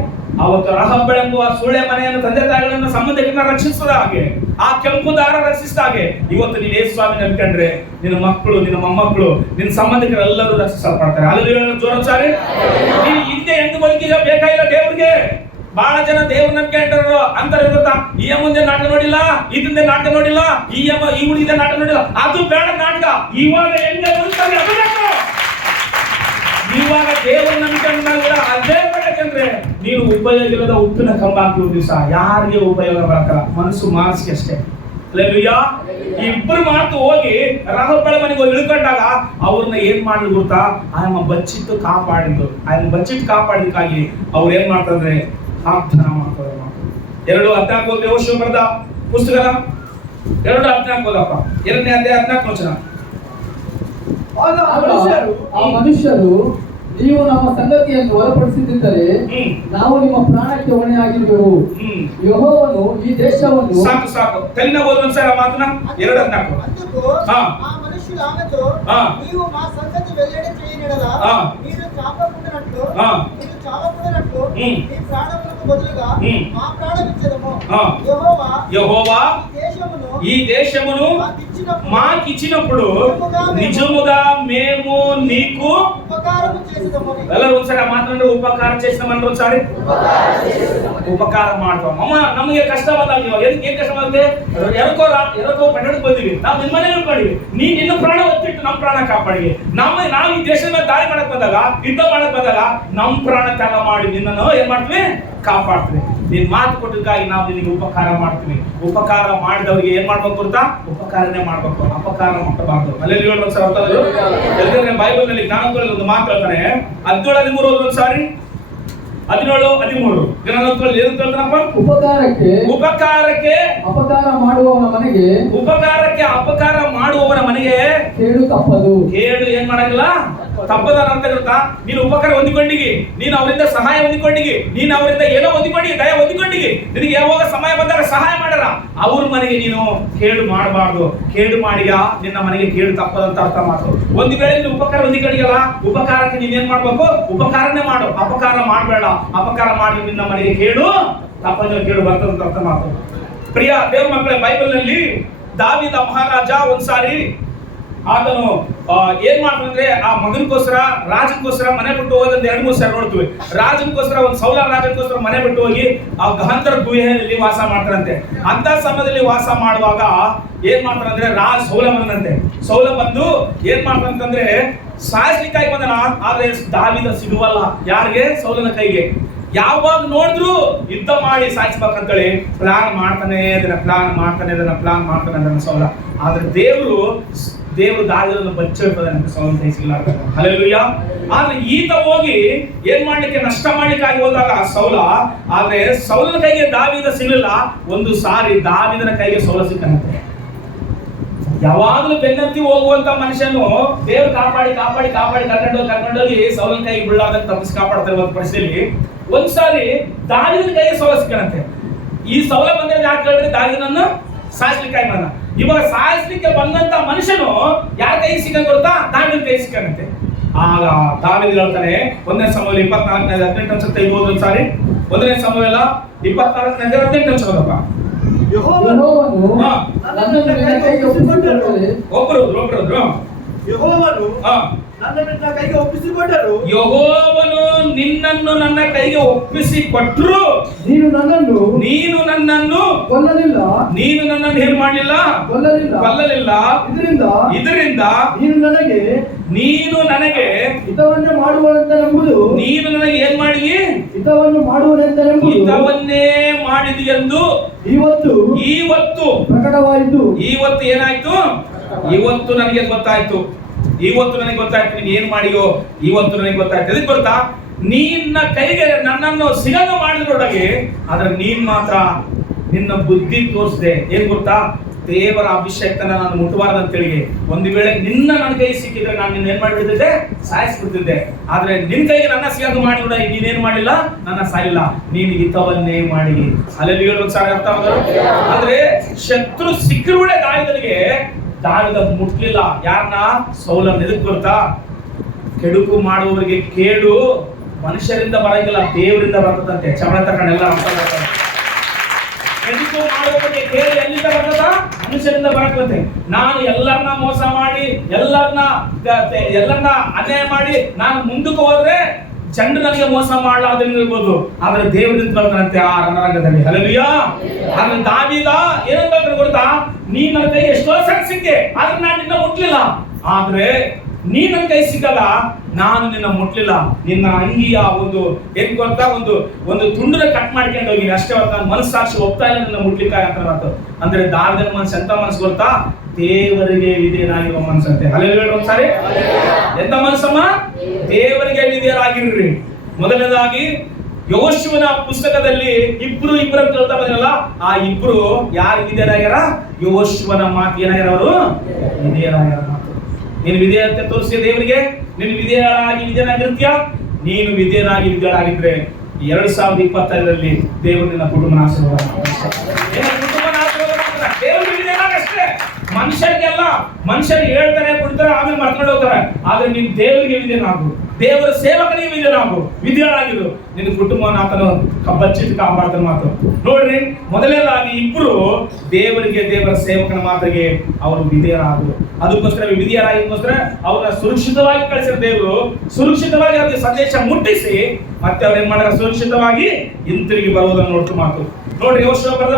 ಅವತ್ತು ರಾಹಾಬಳ ಎಂಬುವ ಸುಳ್ಳೆ ಮನೆಯನ್ನು, ತಂದೆ ತಾಯಿಗಳನ್ನ, ಸಂಬಂಧಿಕರನ್ನ ರಕ್ಷಿಸಿದ ಹಾಗೆ, ಆ ಕೆಂಪು ದಾರ ರಕ್ಷಿಸಿದ ಹಾಗೆ ಇವತ್ತು ನೀನು ಯೇಸು ಸ್ವಾಮಿ ನಂಬಿಕೊಂಡ್ರೆ ನಿನ್ನ ಮಕ್ಕಳು, ನಿನ್ನ ಮೊಮ್ಮಕ್ಕಳು, ನಿನ್ನ ಸಂಬಂಧಿಕರೆಲ್ಲರೂ ರಕ್ಷಿಸಲ್ಪಡ್ತಾರೆ. ಅಲ್ಲಿ ಜೋರ ಸಾರಿ. ನೀನು ಹಿಂದೆ ಹೆಂಗ್ ಬದುಕಿಗ ಬೇಕಾಗಿಲ್ಲ ದೇವ್ರಿಗೆ. ಬಹಳ ಜನ ದೇವ್ರ ನಂಬಿಕೆ ಅಂತಾರೆ ಗೊತ್ತಾ? ಈ ಮುಂದೆ ನಾಟಕ ನೋಡಿಲ್ಲ, ಇದರಿಂದ ನಾಟಕ ನೋಡಿಲ್ಲ, ಈ ಹುಡುಗಿದ ನಾಟಕ ನೋಡಿಲ್ಲ, ಅದು ಬೇಡ ನಾಟಕ. ಇವಾಗ ಹೆಂಗ ಬದುಕ್ತಾರೆ ಅದು ಬೇಕು. ಇವಾಗ ದೇವ್ರ ನಂಬಿಕೆ ಅದೇ ಬೇಕಂದ್ರೆ ನೀನು ಉಪಯೋಗ ಇಲ್ಲದ ಉಪ್ಪಿನ ಕಂಬ ಹಾಕಿ ದಿವಸ ಯಾರಿಗೆ ಉಪಯೋಗ ಬರಕಲ್ಲ. ಮನಸ್ಸು ಮಾನಸಿಗೆ ಅಷ್ಟೇ. ಇಬ್ಬರು ಮಾತು ಹೋಗಿ ರಾಹಾಬಳ ಮನೆಗೆ ಇಳ್ಕೊಂಡಾಗ ಅವ್ರನ್ನ ಏನ್ ಮಾಡಿದ್ರು ಗೊತ್ತಾ? ಆಯಮ್ಮ ಬಚ್ಚಿಟ್ಟು ಕಾಪಾಡಿದಕ್ಕಾಗಿ ಅವ್ರು ಏನ್ ಮಾಡ್ತಾರೆ? ವಾಗ್ದಾನ ಮಾಡ್ತಾರೆ. 2:14 ಯೋಶುವ ಬರೆದ ಪುಸ್ತಕ 2:14 ಓದಪ್ಪ. 2ನೇ ಅಧ್ಯಾಯ 14 ವಚನ. ಆಗ ಆ ಮನುಷ್ಯರು ನೀವು ನಮ್ಮ ಸಂಗತಿಯನ್ನು ಹೊರಪಡಿಸಿದ್ದರೆ ನಾವು ನಿಮ್ಮ ಪ್ರಾಣಕ್ಕೆ ಹೊಣೆಯಾಗಿರುವೆವು. ಯೆಹೋವನು ಈ ದೇಶವನ್ನು ಸಾಕು ಸಾಕು ತಲೆನ ಓದೊಂದ್ಸಲ ಮಾತನ್ನ ಎರಡನ್ನ అందుకు ఆ మనుషులు ఆమెతో నీవు మా సంగతి వెల్లడి చేయనిడలా మీరు చావకుండానట్లు నీ ప్రాణములకు బదులుగా మా ప్రాణం ఇచ్చెదము. యెహోవా ఈ దేశమును మాకిచ్చినప్పుడు నిజముగా మేము నీకు ఉపకారము చేసేదము. ಎಲ್ಲರೂ ಒಂದ್ಸಲ ಮಾತನಾಡಿ ಉಪಕಾರ చేసినామని ಒಂದ್ಸಾರಿ ಉಪಕಾರ ಮಾಡ್ತಾವ. ಅಮ್ಮ ನಮಗೆ ಕಷ್ಟ ಬಂದಾಗ ಏನ್ ಕಷ್ಟ ಬಂದಿದೆ? ಎರಕೋ ಪಟ್ಟಣಕ್ಕೆ ಬಂದಿವಿ, ನಾವು ನಿಮ್ಮ ಮನೇಲಿ ಇಟ್ಕೊಂಡಿವಿ, ನೀ ನಿನ್ನ ಪ್ರಾಣ ಒತ್ತಿಟ್ಟು ನಮ್ಮ ಪ್ರಾಣ ಕಾಪಾಡಿವಿ. ನಾವು ಈ ದೇಶದ ಮೇಲೆ ದಾಳಿ ಮಾಡಕ್ ಬಂದಾಗ, ಯುದ್ಧ ಮಾಡಕ್ ಬಂದಾಗ ನಮ್ಮ ಪ್ರಾಣ ತ್ಯಾಗ ಮಾಡಿ ನಿನ್ನನ್ನು ಏನ್ ಮಾಡ್ತೀವಿ? ಕಾಪಾಡ್ತೀವಿ. ನೀನ್ ಮಾತು ಕೊಟ್ಟಿದ್ದಕ್ಕಾಗಿ ನಾವು ನಿನಗೆ ಉಪಕಾರ ಮಾಡ್ತೀವಿ. ಉಪಕಾರ ಮಾಡಿದವರಿಗೆ ಏನ್ ಮಾಡ್ಬೇಕು ಗೊತ್ತಾ? ಉಪಕಾರನೇ ಮಾಡ್ಬೇಕು, ಅಪಕಾರ ಮಾಡಬಾರ್ದು. ಅಲ್ಲಿ ಒಂದ್ಸಲ ಬೈಬಲ್ ನಲ್ಲಿ ಜ್ಞಾನೋಕ್ತದಲ್ಲಿ ಒಂದು ಮಾತು ಹೇಳ್ತಾನೆ, 17:13 ಒಂದ್ಸಾರಿ 17:13 ಜ್ಞಾನೋಕ್ತದಲ್ಲಿ ಏನು ಹೇಳ್ತಾನಪ್ಪ? ಉಪಕಾರಕ್ಕೆ ಅಪಕಾರ ಮಾಡುವವನ ಮನೆಗೆ ಕೇಡು ತಪ್ಪದು. ಕೇಡು ಏನ್ ಮಾಡಂಗಿಲ್ಲ, ತಪ್ಪದ ಅರ್ಥ ಇರುತ್ತಾ? ನೀನು ಉಪಕಾರ ಹೊಂದಿಕೊಂಡಿಗಿ, ನೀನು ಅವರಿಂದ ಸಹಾಯ ಹೊಂದಿಕೊಂಡಿಗಿ, ನೀನು ಅವರಿಂದ ಏನೋ ಹೊಂದಿಕೊಂಡಿಗಿ, ದಯ ಹೊಂದಿಕೊಂಡಿಗಿ, ನಿನಗೆ ಯಾವಾಗ ಸಮಯ ಬಂದಾಗ ಸಹಾಯ ಮಾಡಲ್ಲ, ಅವ್ರ ಮನೆಗೆ ನೀನು ಕೇಡು ಮಾಡಬಾರ್ದು. ಕೇಡು ಮಾಡಿಗ ನಿನ್ನ ಮನೆಗೆ ಕೇಡು ತಪ್ಪದಂತ ಅರ್ಥ ಮಾತು. ಒಂದು ವೇಳೆ ನೀನು ಉಪಕಾರ ಹೊಂದಿಕೊಂಡಿಯಲ್ಲ, ಉಪಕಾರಕ್ಕೆ ನೀನೇನ್ ಮಾಡ್ಬೇಕು? ಉಪಕಾರನೇ ಮಾಡು, ಅಪಕಾರ ಮಾಡಬೇಡ. ಅಪಕಾರ ಮಾಡಿ ನಿನ್ನ ಮನೆಗೆ ಕೇಡು ತಪ್ಪದ, ಕೇಡು ಬರ್ತದಂತ ಅರ್ಥ ಮಾತು. ಪ್ರಿಯ ದೇವ್ರ ಮಕ್ಕಳೇ, ಬೈಬಲ್ ನಲ್ಲಿ ದಾವೀದ ಮಹಾರಾಜ ಒಂದ್ಸಾರಿ ಆತನು ಏನ್ ಮಾಡ್ತಂದ್ರೆ ಆ ಮಗನಿಗೋಸ್ಕರ ರಾಜನಿಗೋಸ್ಕರ ಮನೆ ಬಿಟ್ಟು ಹೋದಂತ 2-3 ಸಾರಿ ನೋಡ್ತೀವಿ. ರಾಜನಿಗೋಸ್ಕರ ಒಂದು ಸೌಲ ರಾಜನಿಗೋಸ್ಕರ ಮನೆ ಬಿಟ್ಟು ಹೋಗಿ ಆ ಗಹಂತರ ಗುಹೆಯಲ್ಲಿ ವಾಸ ಮಾಡ್ತಾರಂತೆ. ಅಂತ ಸಮಯದಲ್ಲಿ ವಾಸ ಮಾಡುವಾಗ ಏನ್ ಮಾಡ್ತಾರಂದ್ರೆ ಸೌಲ ಬಂದು ಏನ್ ಮಾಡ್ತಾರಂತಂದ್ರೆ ಸಾಯಿಸ್ಲಿಕ್ಕಾಗಿ ಬಂದನ. ಆದ್ರೆ ದಾವೀದ ಸಿಗುವಲ್ಲ ಯಾರಿಗೆ? ಸೌಲನ ಕೈಗೆ. ಯಾವಾಗ ನೋಡಿದ್ರು ಯುದ್ಧ ಮಾಡಿ ಸಾಯಿಸ್ಬೇಕಂತೇಳಿ ಪ್ಲಾನ್ ಮಾಡ್ತಾನೆ ಅದನ್ನ ಸೌಲ. ಆದ್ರೆ ದೇವರು ದಾವೀದನನ್ನು ಬಚ್ಚಿಡ್ತಾನೆ, ಸೌಲನ ಕೈ ಸಿಗಲಾರ್ದ. ಹಲ್ಲೆಲೂಯಾ. ಆದ್ರೆ ಈತ ಹೋಗಿ ಏನ್ ಮಾಡ್ಲಿಕ್ಕೆ ನಷ್ಟ ಮಾಡ್ಲಿಕ್ಕಾಗಿ ಹೋದಾಗ ಸೌಲ, ಆದ್ರೆ ಸೌಲನ ಕೈಗೆ ದಾವೀದ ಸಿಗಲಿಲ್ಲ. ಒಂದು ಸಾರಿ ದಾವೀದನ ಕೈಗೆ ಸೌಲ ಸಿಕ್ಕಂತೆ. ಯಾವಾಗಲೂ ಬೆನ್ನತ್ತಿ ಹೋಗುವಂತ ಮನುಷ್ಯನು ದೇವರು ಕಾಪಾಡಿ ಕರ್ಕೊಂಡೋಗಿ ಸೌಲನ ಕೈಗೆ ಬೀಳಾರ್ದಂತ ತಪ್ಪಿಸಿ ಕಾಪಾಡ್ತಾರೆ. ಒಂದು ಪರಿಸ್ಥಿತಿಯಲ್ಲಿ ಒಂದ್ಸಾರಿ ದಾವೀದನ ಕೈಗೆ ಸೌಲ ಸಿಕ್ಕಂತೆ. ಈ ಸೌಲ ಬಂದ್ರೆ ಯಾಕೆ ಹೇಳಿದ್ರೆ ದಾವೀದನನ್ನು ಸಾಯಿಸ್ಲಿಕ್ಕಾಗಿ ಬಂದ. ಇವಾಗ ಸಾಯಿಸ್ಲಿಕ್ಕೆ ಬಂದಂತ ಮನುಷ್ಯನು ಯಾರ ಕೈ ಸಿಕ್ಕ ಗೊತ್ತಾ? ದಾವೀದನ ಕೈ ಸಿಕ್ಕಂತೆ. ಆಗ ದಾವೀದ ಹೇಳ್ತಾನೆ, 1ನೇ ಸಮುವೇಲ 24:18 ಅನ್ಸುತ್ತೆ, ಇದು ಒಂದ್ಸಾರಿ 1ನೇ ಸಮುವೇಲ 24:18 ಅನ್ಸೋದಪ್ಪ. ಯೆಹೋವನು ನಿನ್ನನ್ನು ನನ್ನ ಕೈಗೆ ಒಪ್ಪಿಸಿಕೊಟ್ರು. ನೀನು ನನ್ನನ್ನು ಕೊಲ್ಲಲಿಲ್ಲ. ನೀನು ನನ್ನನ್ನು ಏನ್ ಮಾಡಲಿಲ್ಲ? ಕೊಲ್ಲಲಿಲ್ಲ. ಇದರಿಂದ ನೀನು ನನಗೆ ಹಿತವನ್ನು ಮಾಡುವಂತೆಂಬುದು. ನೀನು ನನಗೆ ಏನ್ ಮಾಡಿ? ಹಿತವನ್ನು ಮಾಡುವುದೆಂದೆಂಬುದು. ಹಿತವನ್ನೇ ಮಾಡಿದಿ ಎಂದು ಇವತ್ತು ಪ್ರಕಟವಾಯಿತು. ಇವತ್ತು ಏನಾಯ್ತು? ಇವತ್ತು ನನಗೆ ಗೊತ್ತಾಯ್ತು. ನೀನು ಏನ್ ಮಾಡಿಯೋ ಇವತ್ತು ನನಗೆ ಗೊತ್ತಾಯ್ತು. ಅದಕ್ಕೆ ಗೊತ್ತಾ? ನಿನ್ನ ಕೈಗೆ ನನ್ನನ್ನು ಸಿಗದ ಮಾಡಿದ್ರೊಳಗೆ, ಆದ್ರೆ ನೀನ್ ಮಾತ್ರ ನಿನ್ನ ಬುದ್ಧಿ ತೋರಿಸಿದೆ. ಏನ್ ಗೊತ್ತಾ? ದೇವರ ಅಭಿಷೇಕನ ನಾನು ಮುಟ್ಟಬಾರದಂತೇಳಿ. ಒಂದು ವೇಳೆ ನನ್ನ ಕೈ ಸಿಕ್ಕಿದ್ರೆ ನಾನು ನಿನ್ನ ಏನ್ ಮಾಡಿಬಿಡ್ತಿದ್ದೆ? ಸಾಯಿಸ್ಬಿಡ್ತಿದ್ದೆ. ಆದ್ರೆ ನಿನ್ ಕೈಗೆ ನನ್ನ ಸಿಗದು ಮಾಡಿಬಿಡ, ನೀನೇನ್ ಮಾಡಿಲ್ಲ, ನನ್ನ ಸಾಯಿಲ್ಲ, ನೀನು ಹಿತವನ್ನೇ ಮಾಡಿ. ಅಲ್ಲಿ ಒಂದ್ಸಾರಿ ಅರ್ಥ ಅಂದ್ರೆ ಶತ್ರು ಸಿಕ್ಕರುಳೆ ದಾವೀದ ಮುಟ್ಲಿಲ್ಲ. ಯಾರನ್ನ? ಸೌಲನ. ಎದಕ್ ಗೊತ್ತಾ? ಕೆಡುಕು ಮಾಡುವವರಿಗೆ ಕೇಡು ಮನುಷ್ಯರಿಂದ ಬರಂಗಿಲ್ಲ, ದೇವರಿಂದ ಬರ್ತದಂತೆ. ಚಮಡ ತಗೊಂಡೆಲ್ಲ ಕೆಡುಕು ಮಾಡುವವರಿಗೆ ಕೇಡು ಎಲ್ಲಿಂದ ಬರ್ತದ? ಮನುಷ್ಯರಿಂದ ಬರಕಂತೆ. ನಾನು ಎಲ್ಲರನ್ನ ಮೋಸ ಮಾಡಿ ಎಲ್ಲರನ್ನ ಅನ್ಯಾಯ ಮಾಡಿ ನಾನು ಮುಂದಕ್ಕೆ ಹೋದ್ರೆ ಜನರು ನನಗೆ ಮೋಸ ಮಾಡಲಾರ್ದಿರ್ಬೋದು, ಆದ್ರೆ ದೇವರಿಂದ ಬರ್ತಾನಂತೆ ಆ ರಣರಂಗದಲ್ಲಿ. ಹಲ್ಲೆಲೂಯಾ. ಆದ್ರೆ ದಾವೀದ ಏನಂತ ಗೊತ್ತಾ? ನೀ ನನ್ನ ಕೈ ಎಷ್ಟೋ ಸಣ್ಣ ಸಿಕ್ಕೆ, ಆದ್ರೆ ನಾನು ನಿನ್ನ ಮುಟ್ಲಿಲ್ಲ. ಆದ್ರೆ ನೀ ನನ್ನ ಕೈ ಸಿಕ್ಕಲ್ಲ, ನಾನು ನಿನ್ನ ಮುಟ್ಲಿಲ್ಲ. ನಿನ್ನ ಅಂಗಿಯ ಏನ್ ಗೊತ್ತಾ? ಒಂದು ತುಂಡನ್ನ ಕಟ್ ಮಾಡ್ಕೊಂಡು ಹೋಗಿ ಅಷ್ಟೇ ಹೊತ್ತು ನನ್ನ ಮನಸ್ಸಾಕ್ಷಿ ಒಪ್ತಾ ಇಲ್ಲ ನಿನ್ನ ಮುಟ್ಲಿಕ್ಕಾಗಿ ಅಂತ ಮಾತು. ಅಂದ್ರೆ ದಾವೀದನ ಮನಸ್ಸು ಎಂತ ಮನಸ್ಸು ಗೊತ್ತಾ? ದೇವರಿಗೆ ವಿಧೇಯನಾಗಿರುವ ಮನಸ್ಸಂತೆ. ಹಲ್ಲೆಲೂಯಾ. ಒಂದ್ಸಾರಿ ಎಂತ ಮನಸ್ಸಮ್ಮ? ದೇವರಿಗೆ ವಿಧೇಯರಾಗಿರ್ರಿ. ಮೊದಲನೇದಾಗಿ ಯೆಹೋಶುವನ ಪುಸ್ತಕದಲ್ಲಿ ಇಬ್ರು ಅಂತ ಹೇಳ್ತಾ ಬಂದ್ರಲ್ಲ, ಆ ಇಬ್ರು ಯಾರು ವಿಧೇಯರಾಗ್ಯಾರ? ಯೆಹೋಶುವನ ಮಾತು ಏನಾಗ್ಯಾರ? ಅವರು ವಿಧೇಯರಾಗ್ಯಾರ ಮಾತು. ನೀನು ವಿಧೇಯತೆ ತೋರಿಸಿ ದೇವರಿಗೆ, ನೀನು ವಿಧೇಯನಾಗಿರ್ತೀಯ. ನೀನು ವಿಧೇಯನಾಗಿದ್ರೆ 2025ರಲ್ಲಿ ದೇವರು ನಿನ್ನ ಕುಟುಂಬನ ಆಶೀರ್ವಾದ ದೇವರು ವಿಧೇಯನಾಗಷ್ಟೇ. ಮನುಷ್ಯರಿಗೆಲ್ಲ ಮನುಷ್ಯರು ಹೇಳ್ತಾರೆ ಬಿಡ್ತಾರೆ, ಆಮೇಲೆ ಮರ್ಕೊಂಡು ಹೋಗ್ತಾರೆ. ಆದ್ರೆ ನೀನು ದೇವರಿಗೆ ವಿಧೇಯನಾಗು, ದೇವರ ಸೇವಕನಿಗೆ ವಿಧೇಯನಾಗಿರು. ನಿನ್ನ ಕುಟುಂಬವನ್ನು ಆತನು ಬಚ್ಚಿಟ್ಟು ಕಾಪಾಡ್ತಾನೆ. ಮಾತು ನೋಡ್ರಿ, ಮೊದಲನೇದಾಗಿ ಇಬ್ರು ದೇವರಿಗೆ, ದೇವರ ಸೇವಕನ ಮಾತಿಗೆ ಅವರು ವಿಧೇಯರಾಗರು. ಅದಕ್ಕೋಸ್ಕರ ವಿಧೇಯರಾಗಿಗೋಸ್ಕರ ಅವ್ರನ್ನ ಸುರಕ್ಷಿತವಾಗಿ ಕಳಿಸಿದ ದೇವರು, ಸುರಕ್ಷಿತವಾಗಿ ಅವ್ರಿಗೆ ಸಂದೇಶ ಮುಟ್ಟಿಸಿ ಮತ್ತೆ ಅವ್ರು ಏನ್ ಮಾಡ್ಯಾರ, ಸುರಕ್ಷಿತವಾಗಿ ಹಿಂತಿರುಗಿ ಬರುವುದನ್ನು ನೋಡ್ತು. ಮಾತು ನೋಡ್ರಿ, ಯೆಹೋಶುವ ಬರೆದ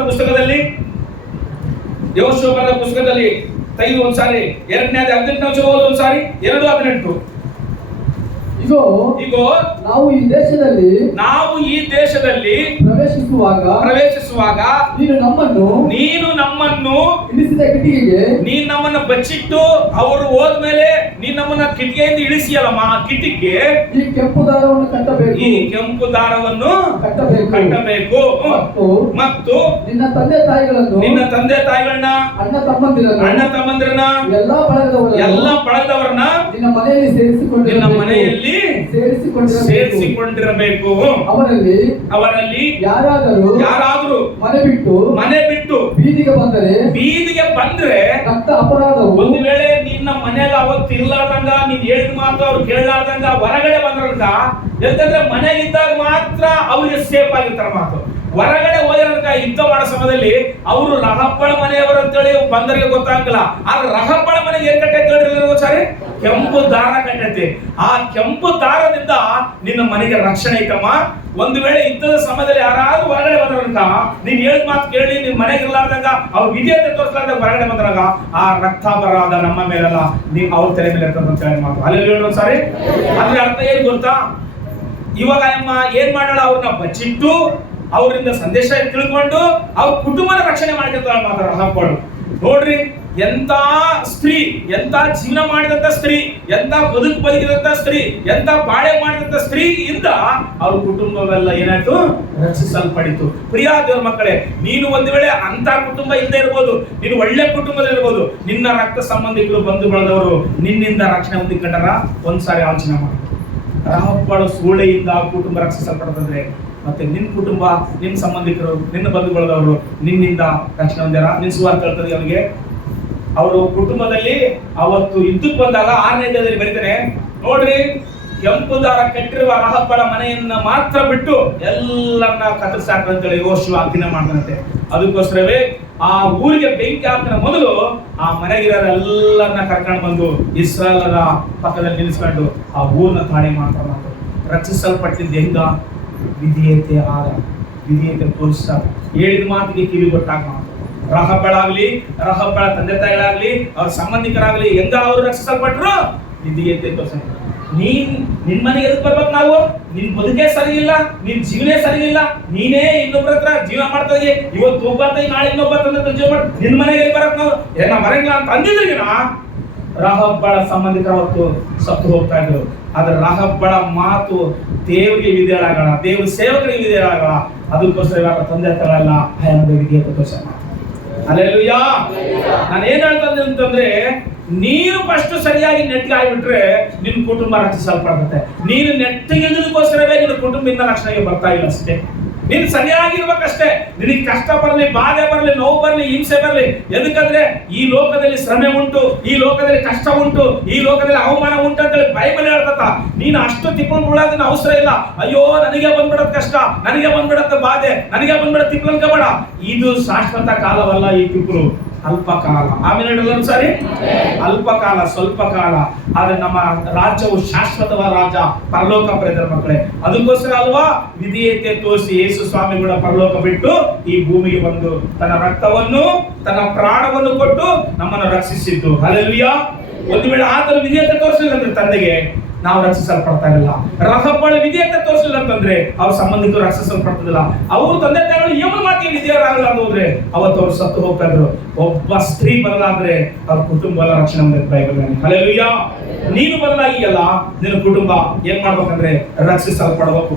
ಪುಸ್ತಕದಲ್ಲಿ ತೆಗೆದು ಒಂದ್ಸಾರಿ 2ನೇ 18 ಓದು, ಒಂದ್ಸಾರಿ 2:18. ಇಗೋ ನಾವು ಈ ದೇಶದಲ್ಲಿ ಪ್ರವೇಶಿಸುವಾಗ ನೀನು ನಮ್ಮನ್ನು ಇಳಿಸಿದ ಕಿಟಿಕಿಗೆ, ನೀನು ನಮ್ಮನ್ನು ಬಚ್ಚಿಟ್ಟು ಅವರು ಹೋದ್ಮೇಲೆ ನೀನು ನಮ್ಮನ್ನ ಕಿಟಿಕಿಯಿಂದ ಇಳಿಸಿಯಲ್ಲಮ್ಮ, ಆ ಕಿಟಿಕಿಗೆ ಈ ಕೆಂಪು ದಾರವನ್ನು ಕಟ್ಟಬೇಕು. ಮತ್ತು ನಿನ್ನ ತಂದೆ ತಾಯಿಗಳನ್ನ ಅಣ್ಣ ತಮ್ಮಂದಿರನ್ನ ಎಲ್ಲ ಬಳಗದವರನ್ನ ನಿನ್ನ ಮನೆಯಲ್ಲಿ ಸೇರಿಸಿಕೊಂಡಿರಬೇಕು. ಅವರಲ್ಲಿ ಯಾರಾದರೂ ಮನೆ ಬಿಟ್ಟು ಬೀದಿಗೆ ಬಂದ್ರೆ ರಕ್ತ ಅಪರಾಧವು, ಒಂದು ವೇಳೆ ನಿನ್ನ ಮನೆಗೆ ಅವತ್ತು ಇರ್ಲಾರ್ದಂಗ, ನೀನ್ ಹೇಳಿದ ಮಾತು ಅವ್ರು ಕೇಳಲಾರ್ದಂಗ ಹೊರಗಡೆ ಬಂದ್ರಂಗ, ಯಾಕಂದ್ರೆ ಮನೆಗಿದ್ದಾಗ ಮಾತ್ರ ಅವ್ರಿಗೆ ಸೇಫ್ ಆಗಿರ್ತಾರ. ಮಾತು ಹೊರಗಡೆ ಹೋಗಿರೋದಕ್ಕ ಯುದ್ಧ ಮಾಡೋ ಸಮಯದಲ್ಲಿ ಅವರು ರಹಬ್ಬಳ ಮನೆಯವರು ಅಂತೇಳಿ ಬಂದರಿಗೆ ಗೊತ್ತಾಗಲ್ಲ. ಆದ್ರೆ ರಹಬ್ಬಳ ಮನೆಗೆ ಏನ್ ಕಟ್ಟೈತೆ ಸಾರಿ, ಕೆಂಪು ದಾರ ಕಟ್ಟೈತಿ. ಆ ಕೆಂಪು ದಾರದಿಂದ ನಿನ್ನ ಮನೆಗೆ ರಕ್ಷಣೆ ಐತಮ್ಮ. ಒಂದು ವೇಳೆ ಯುದ್ಧದ ಸಮಯದಲ್ಲಿ ಯಾರಾದ್ರೂ ಹೊರಗಡೆ ಬಂದ್ರಂತ, ನೀನ್ ಹೇಳಿದ ಮಾತು ಕೇಳಿ ನಿನ್ ಮನೆಗೆ ಇರ್ಲಾರ್ದಾಗ, ಅವ್ರ ವಿಧೇಯತೆ ತೋರಿಸಲಾರ್ದಾಗ ಹೊರಗಡೆ ಬಂದ್ರಾಗ ಆ ರಕ್ತ ಬರಾದ ನಮ್ಮ ಮೇಲೆಲ್ಲ ನೀವು ಅವ್ರ ತಲೆ ಮೇಲೆ ಇರ್ತದೆ ಅಂತ ಹೇಳಿ ಮಾತು. ಅಲ್ಲಿ ಹೇಳೋದು ಸಾರಿ, ಅದ್ರ ಅರ್ಥ ಏನ್ ಗೊತ್ತಾ? ಇವಾಗ ಅಮ್ಮ ಏನ್ ಮಾಡೋಣ, ಅವ್ರನ್ನ ಬಚ್ಚಿಟ್ಟು ಅವರಿಂದ ಸಂದೇಶ ತಿಳ್ಕೊಂಡು ಅವ್ರ ಕುಟುಂಬದ ರಕ್ಷಣೆ ಮಾಡ್ಕೊಳ್ತಾಳೆ ಮಾತ್ರ ಹಾಕೊಂಡು. ನೋಡ್ರಿ, ಎಂತ ಸ್ತ್ರೀ, ಎಂತ ಜೀವನ ಮಾಡಿದಂತ ಸ್ತ್ರೀ, ಎಂತ ಬದುಕಿದಂತ ಸ್ತ್ರೀ, ಎಂತ ಬಾಳೆ ಮಾಡಿದಂತ ಸ್ತ್ರೀಯಿಂದ ಅವ್ರ ಕುಟುಂಬವೆಲ್ಲ ಏನಾಯ್ತು, ರಕ್ಷಿಸಲ್ಪಡಿತು. ಪ್ರಿಯ ದೇವರ ಮಕ್ಕಳೇ, ನೀನು ಒಂದು ವೇಳೆ ಅಂತ ಕುಟುಂಬ ಇಲ್ಲದೆ ಇರ್ಬೋದು, ನೀನು ಒಳ್ಳೆ ಕುಟುಂಬದಲ್ಲಿ ಇರ್ಬೋದು, ನಿನ್ನ ರಕ್ತ ಸಂಬಂಧಿಕರು ಬಂಧು ಬಳದವರು ನಿನ್ನಿಂದ ರಕ್ಷಣೆ ಹೊಂದಿಕೊಂಡಾರ. ಒಂದ್ಸಾರಿ ಆಲೋಚನೆ ಮಾಡಿ. ರಹಬ್ಬಳ ಸೂಳೆಯಿಂದ ಕುಟುಂಬ ರಕ್ಷಿಸಲ್ಪಡುತ್ತಂದ್ರೆ ಮತ್ತೆ ನಿನ್ನ ಕುಟುಂಬ, ನಿನ್ನ ಸಂಬಂಧಿಕರು, ನಿನ್ನ ಬಂಧು ಬಳದವರು ನಿನ್ನಿಂದ ರಕ್ಷಣೆ ಹೊಂದ್ಯಾರ. ನಿನ್ನ ಸುವಾರ್ತೆ ಹೇಳ್ತದೆ ಅವನಿಗೆ. ಅವರು ಕುಟುಂಬದಲ್ಲಿ ಅವತ್ತು ಯುದ್ಧಕ್ಕೆ ಬಂದಾಗ 6ನೇ ಅಧ್ಯಾಯದಲ್ಲಿ ಬರೀತಾನೆ ನೋಡ್ರಿ, ಕೆಂಪು ದಾರ ಕಟ್ಟಿರುವ ರಹಬ್ಬಳ ಮನೆಯನ್ನ ಮಾತ್ರ ಬಿಟ್ಟು ಎಲ್ಲರನ್ನ ಕತ್ತರಿಸಾಕ ಅಂತೇಳಿ ಯೆಹೋಶುವ ಆಜ್ಞೆ ಮಾಡ್ತಾನಂತೆ. ಅದಕ್ಕೋಸ್ಕರವೇ ಆ ಊರಿಗೆ ಬೆಂಕಿ ಹಾಕಿನ ಮೊದಲು ಆ ಮನೆಗಿರೋರೆಲ್ಲರನ್ನ ಕರ್ಕೊಂಡು ಬಂದು ಇಸ್ರಾಯೇಲರ ಪಕ್ಕದಲ್ಲಿ ನಿಲ್ಲಿಸ್ಕೊಂಡು ಆ ಊರನ್ನ ತಾಳೆ ಮಾಡ್ತಾರ. ರಕ್ಷಿಸಲ್ಪಟ್ಟಿದ್ದ ಹೆಂಗ, ವಿಧೇಯತೆ ತೋರಿಸ್ತಾರೆ. ಹೇಳಿದ ಮಾತಿಗೆ ಕಿವಿ ಕೊಟ್ಟಾಗ ಮಾತು. ರಹಬ್ಬಳ ತಂದೆ ತಾಯಿಗಳಾಗ್ಲಿ, ಅವ್ರ ಸಂಬಂಧಿಕರಾಗ್ಲಿ, ಹೆಂಗ ಅವರು ರಕ್ಷಿಸಲ್ಪಟ್ರು, ವಿಧೇಯತೆ ತೋರಿಸ್ತಾರೆ. ನಿನ್ ಮನೆಗೆ ಎದಕ್ ಬರ್ಬೇಕು ನಾವು? ನಿನ್ ಬದುಕೇ ಸರಿ ಇಲ್ಲ, ನಿನ್ ಜೀವನೇ ಸರಿ ಇಲ್ಲ, ನೀನೇ ಇನ್ನೊಬ್ಬರ ಹತ್ರ ಜೀವನ ಮಾಡ್ತಾ ಇದೀಯ, ಇವತ್ತು ಒಬ್ಬತ್ತ ನಾಳೆ ಇನ್ನೊಬ್ಬ ಜೀವ ಮಾಡಿ ನಿನ್ ಮನೆಗೆ ಬರಕ್ ನಾವು ಮನೆಗಿಲ್ಲ ಅಂತ ಅಂದಿದ್ರಿಗಿನ ರಹಬ್ಬಳ ಸಂಬಂಧಿಕರ ಹೊತ್ತು ಸತ್ತು ಹೋಗ್ತಾ ಇದ್ರು. ಆದ್ರೆ ರಹಬ್ಬಳ ಮಾತು ದೇವರಿಗೆ ವಿಧೇಯರಾಗೋಣ, ದೇವ್ರ ಸೇವಕರಿಗೆ ವಿಧೇಯರಾಗೋಣ. ಅದಕ್ಕೋಸ್ಕರ ಇವಾಗ ತಂದೆ ತಾಯಿಗಳೆಲ್ಲ ವಿಧೇಯತೆ ತೋರಿಸೋಣ. ಹಲ್ಲೆಲೂಯಾ. ನಾನು ಏನ್ ಹೇಳ್ತಂದೆ ಅಂತಂದ್ರೆ, ನೀನು ಫಸ್ಟ್ ಸರಿಯಾಗಿ ನೆಟ್ಟಿಗೆ ಆಗಿಬಿಟ್ರೆ ನಿನ್ನ ಕುಟುಂಬ ರಕ್ಷಿಸಲ್ಪಡುತ್ತೆ. ನೀನು ನೆಟ್ಟಿಗೆ ಇಲ್ಲದಕ್ಕೋಸ್ಕರವೇ ನಿನ್ನ ಕುಟುಂಬದಿಂದ ರಕ್ಷಣೆಗೆ ಬರ್ತಾ ಇಲ್ಲ ಅಷ್ಟೇ. ನೀನು ಸರಿಯಾಗಿರ್ಬೇಕಷ್ಟೇ. ನಿನಗೆ ಕಷ್ಟ ಬರಲಿ, ಬಾಧೆ ಬರಲಿ, ನೋವು ಬರಲಿ, ಹಿಂಸೆ ಬರಲಿ. ಎದಕ್ಕಂದ್ರೆ ಈ ಲೋಕದಲ್ಲಿ ಶ್ರಮೆ ಉಂಟು, ಈ ಲೋಕದಲ್ಲಿ ಕಷ್ಟ ಉಂಟು, ಈ ಲೋಕದಲ್ಲಿ ಅವಮಾನ ಉಂಟು ಅಂತೇಳಿ ಬೈಬಲ್ ಹೇಳ್ತತ. ನೀನು ಅಷ್ಟು ತಿಪ್ಪಲು ಬಿಡೋದನ್ನ ಅವಸರ ಇಲ್ಲ. ಅಯ್ಯೋ ನನಗೆ ಬಂದ್ಬಿಡತ್ ಕಷ್ಟ, ನನಗೆ ಬಂದ್ಬಿಡತ್ತೆ ಬಾಧೆ, ನನಗೆ ಬಂದ್ಬಿಡತ್ ತಿಪ್ಪಲು ಅನ್ಕೋಬೇಡ. ಇದು ಶಾಶ್ವತ ಕಾಲವಲ್ಲ. ಈ ತಿಪ್ಪಲು ಅಲ್ಪ ಕಾಲ. ಆಮೇಲೆ ಹೇಳಲ್ಲ ಸರಿ, ಅಲ್ಪ ಕಾಲ, ಸ್ವಲ್ಪ ಕಾಲ. ಆದ್ರೆ ನಮ್ಮ ರಾಜ್ಯವು ಶಾಶ್ವತವಾದ ರಾಜ್ಯ, ಪರಲೋಕ ಪ್ರೇತರ ಮಕ್ಕಳೇ. ಅದಕ್ಕೋಸ್ಕರ ಅಲ್ವಾ ವಿಧೇಯತೆ ತೋರಿಸಿ ಯೇಸು ಸ್ವಾಮಿ ಕೂಡ ಪರಲೋಕ ಬಿಟ್ಟು ಈ ಭೂಮಿಗೆ ಬಂದು ತನ್ನ ರಕ್ತವನ್ನು, ತನ್ನ ಪ್ರಾಣವನ್ನು ಕೊಟ್ಟು ನಮ್ಮನ್ನು ರಕ್ಷಿಸಿದ್ದು. ಹಲ್ಲೆಲೂಯಾ. ಒಂದು ವೇಳೆ ಆತನ ವಿಧೇಯತೆ ತೋರಿಸಲಿಲ್ಲ ಅಂದ್ರೆ ತಂದೆಗೆ ನಾವು ರಕ್ಷಿಸಲ್ಪಡ್ತಾ ಇರಲಿಲ್ಲ. ರಹಬ್ಬಳ ವಿಧೇಯತೆ ತೋರಿಸಲಿಲ್ಲ ಅಂತಂದ್ರೆ ಅವ್ರ ಸಂಬಂಧಿಕರು ರಕ್ಷಿಸಲ್ಪಡ್ತಿಲ್ಲ. ಅವರು ತಂದೆ ತಾಯಿಗಳು ಯಮನ ಮಾತಿಗೆ ವಿಧೇಯರಾಗಲ್ಲ ಹೋದ್ರೆ ಅವತ್ತು ಅವ್ರು ಸತ್ತು ಹೋಗ್ತಾ ಇದ್ರು. ಒಬ್ಬ ಸ್ತ್ರೀ ಬದಲಾದ್ರೆ ಅವ್ರ ಕುಟುಂಬ ಎಲ್ಲ ರಕ್ಷಣೆ ಹೊಂದಿದೆ ಬೈಬಲ್. ಹಲ್ಲೆಲೂಯಾ. ನೀನು ಬದಲಾಗಿಯಲ್ಲ, ನಿನ್ನ ಕುಟುಂಬ ಏನ್ ಮಾಡ್ಬೇಕಂದ್ರೆ ರಕ್ಷಿಸಲ್ಪಡಬೇಕು.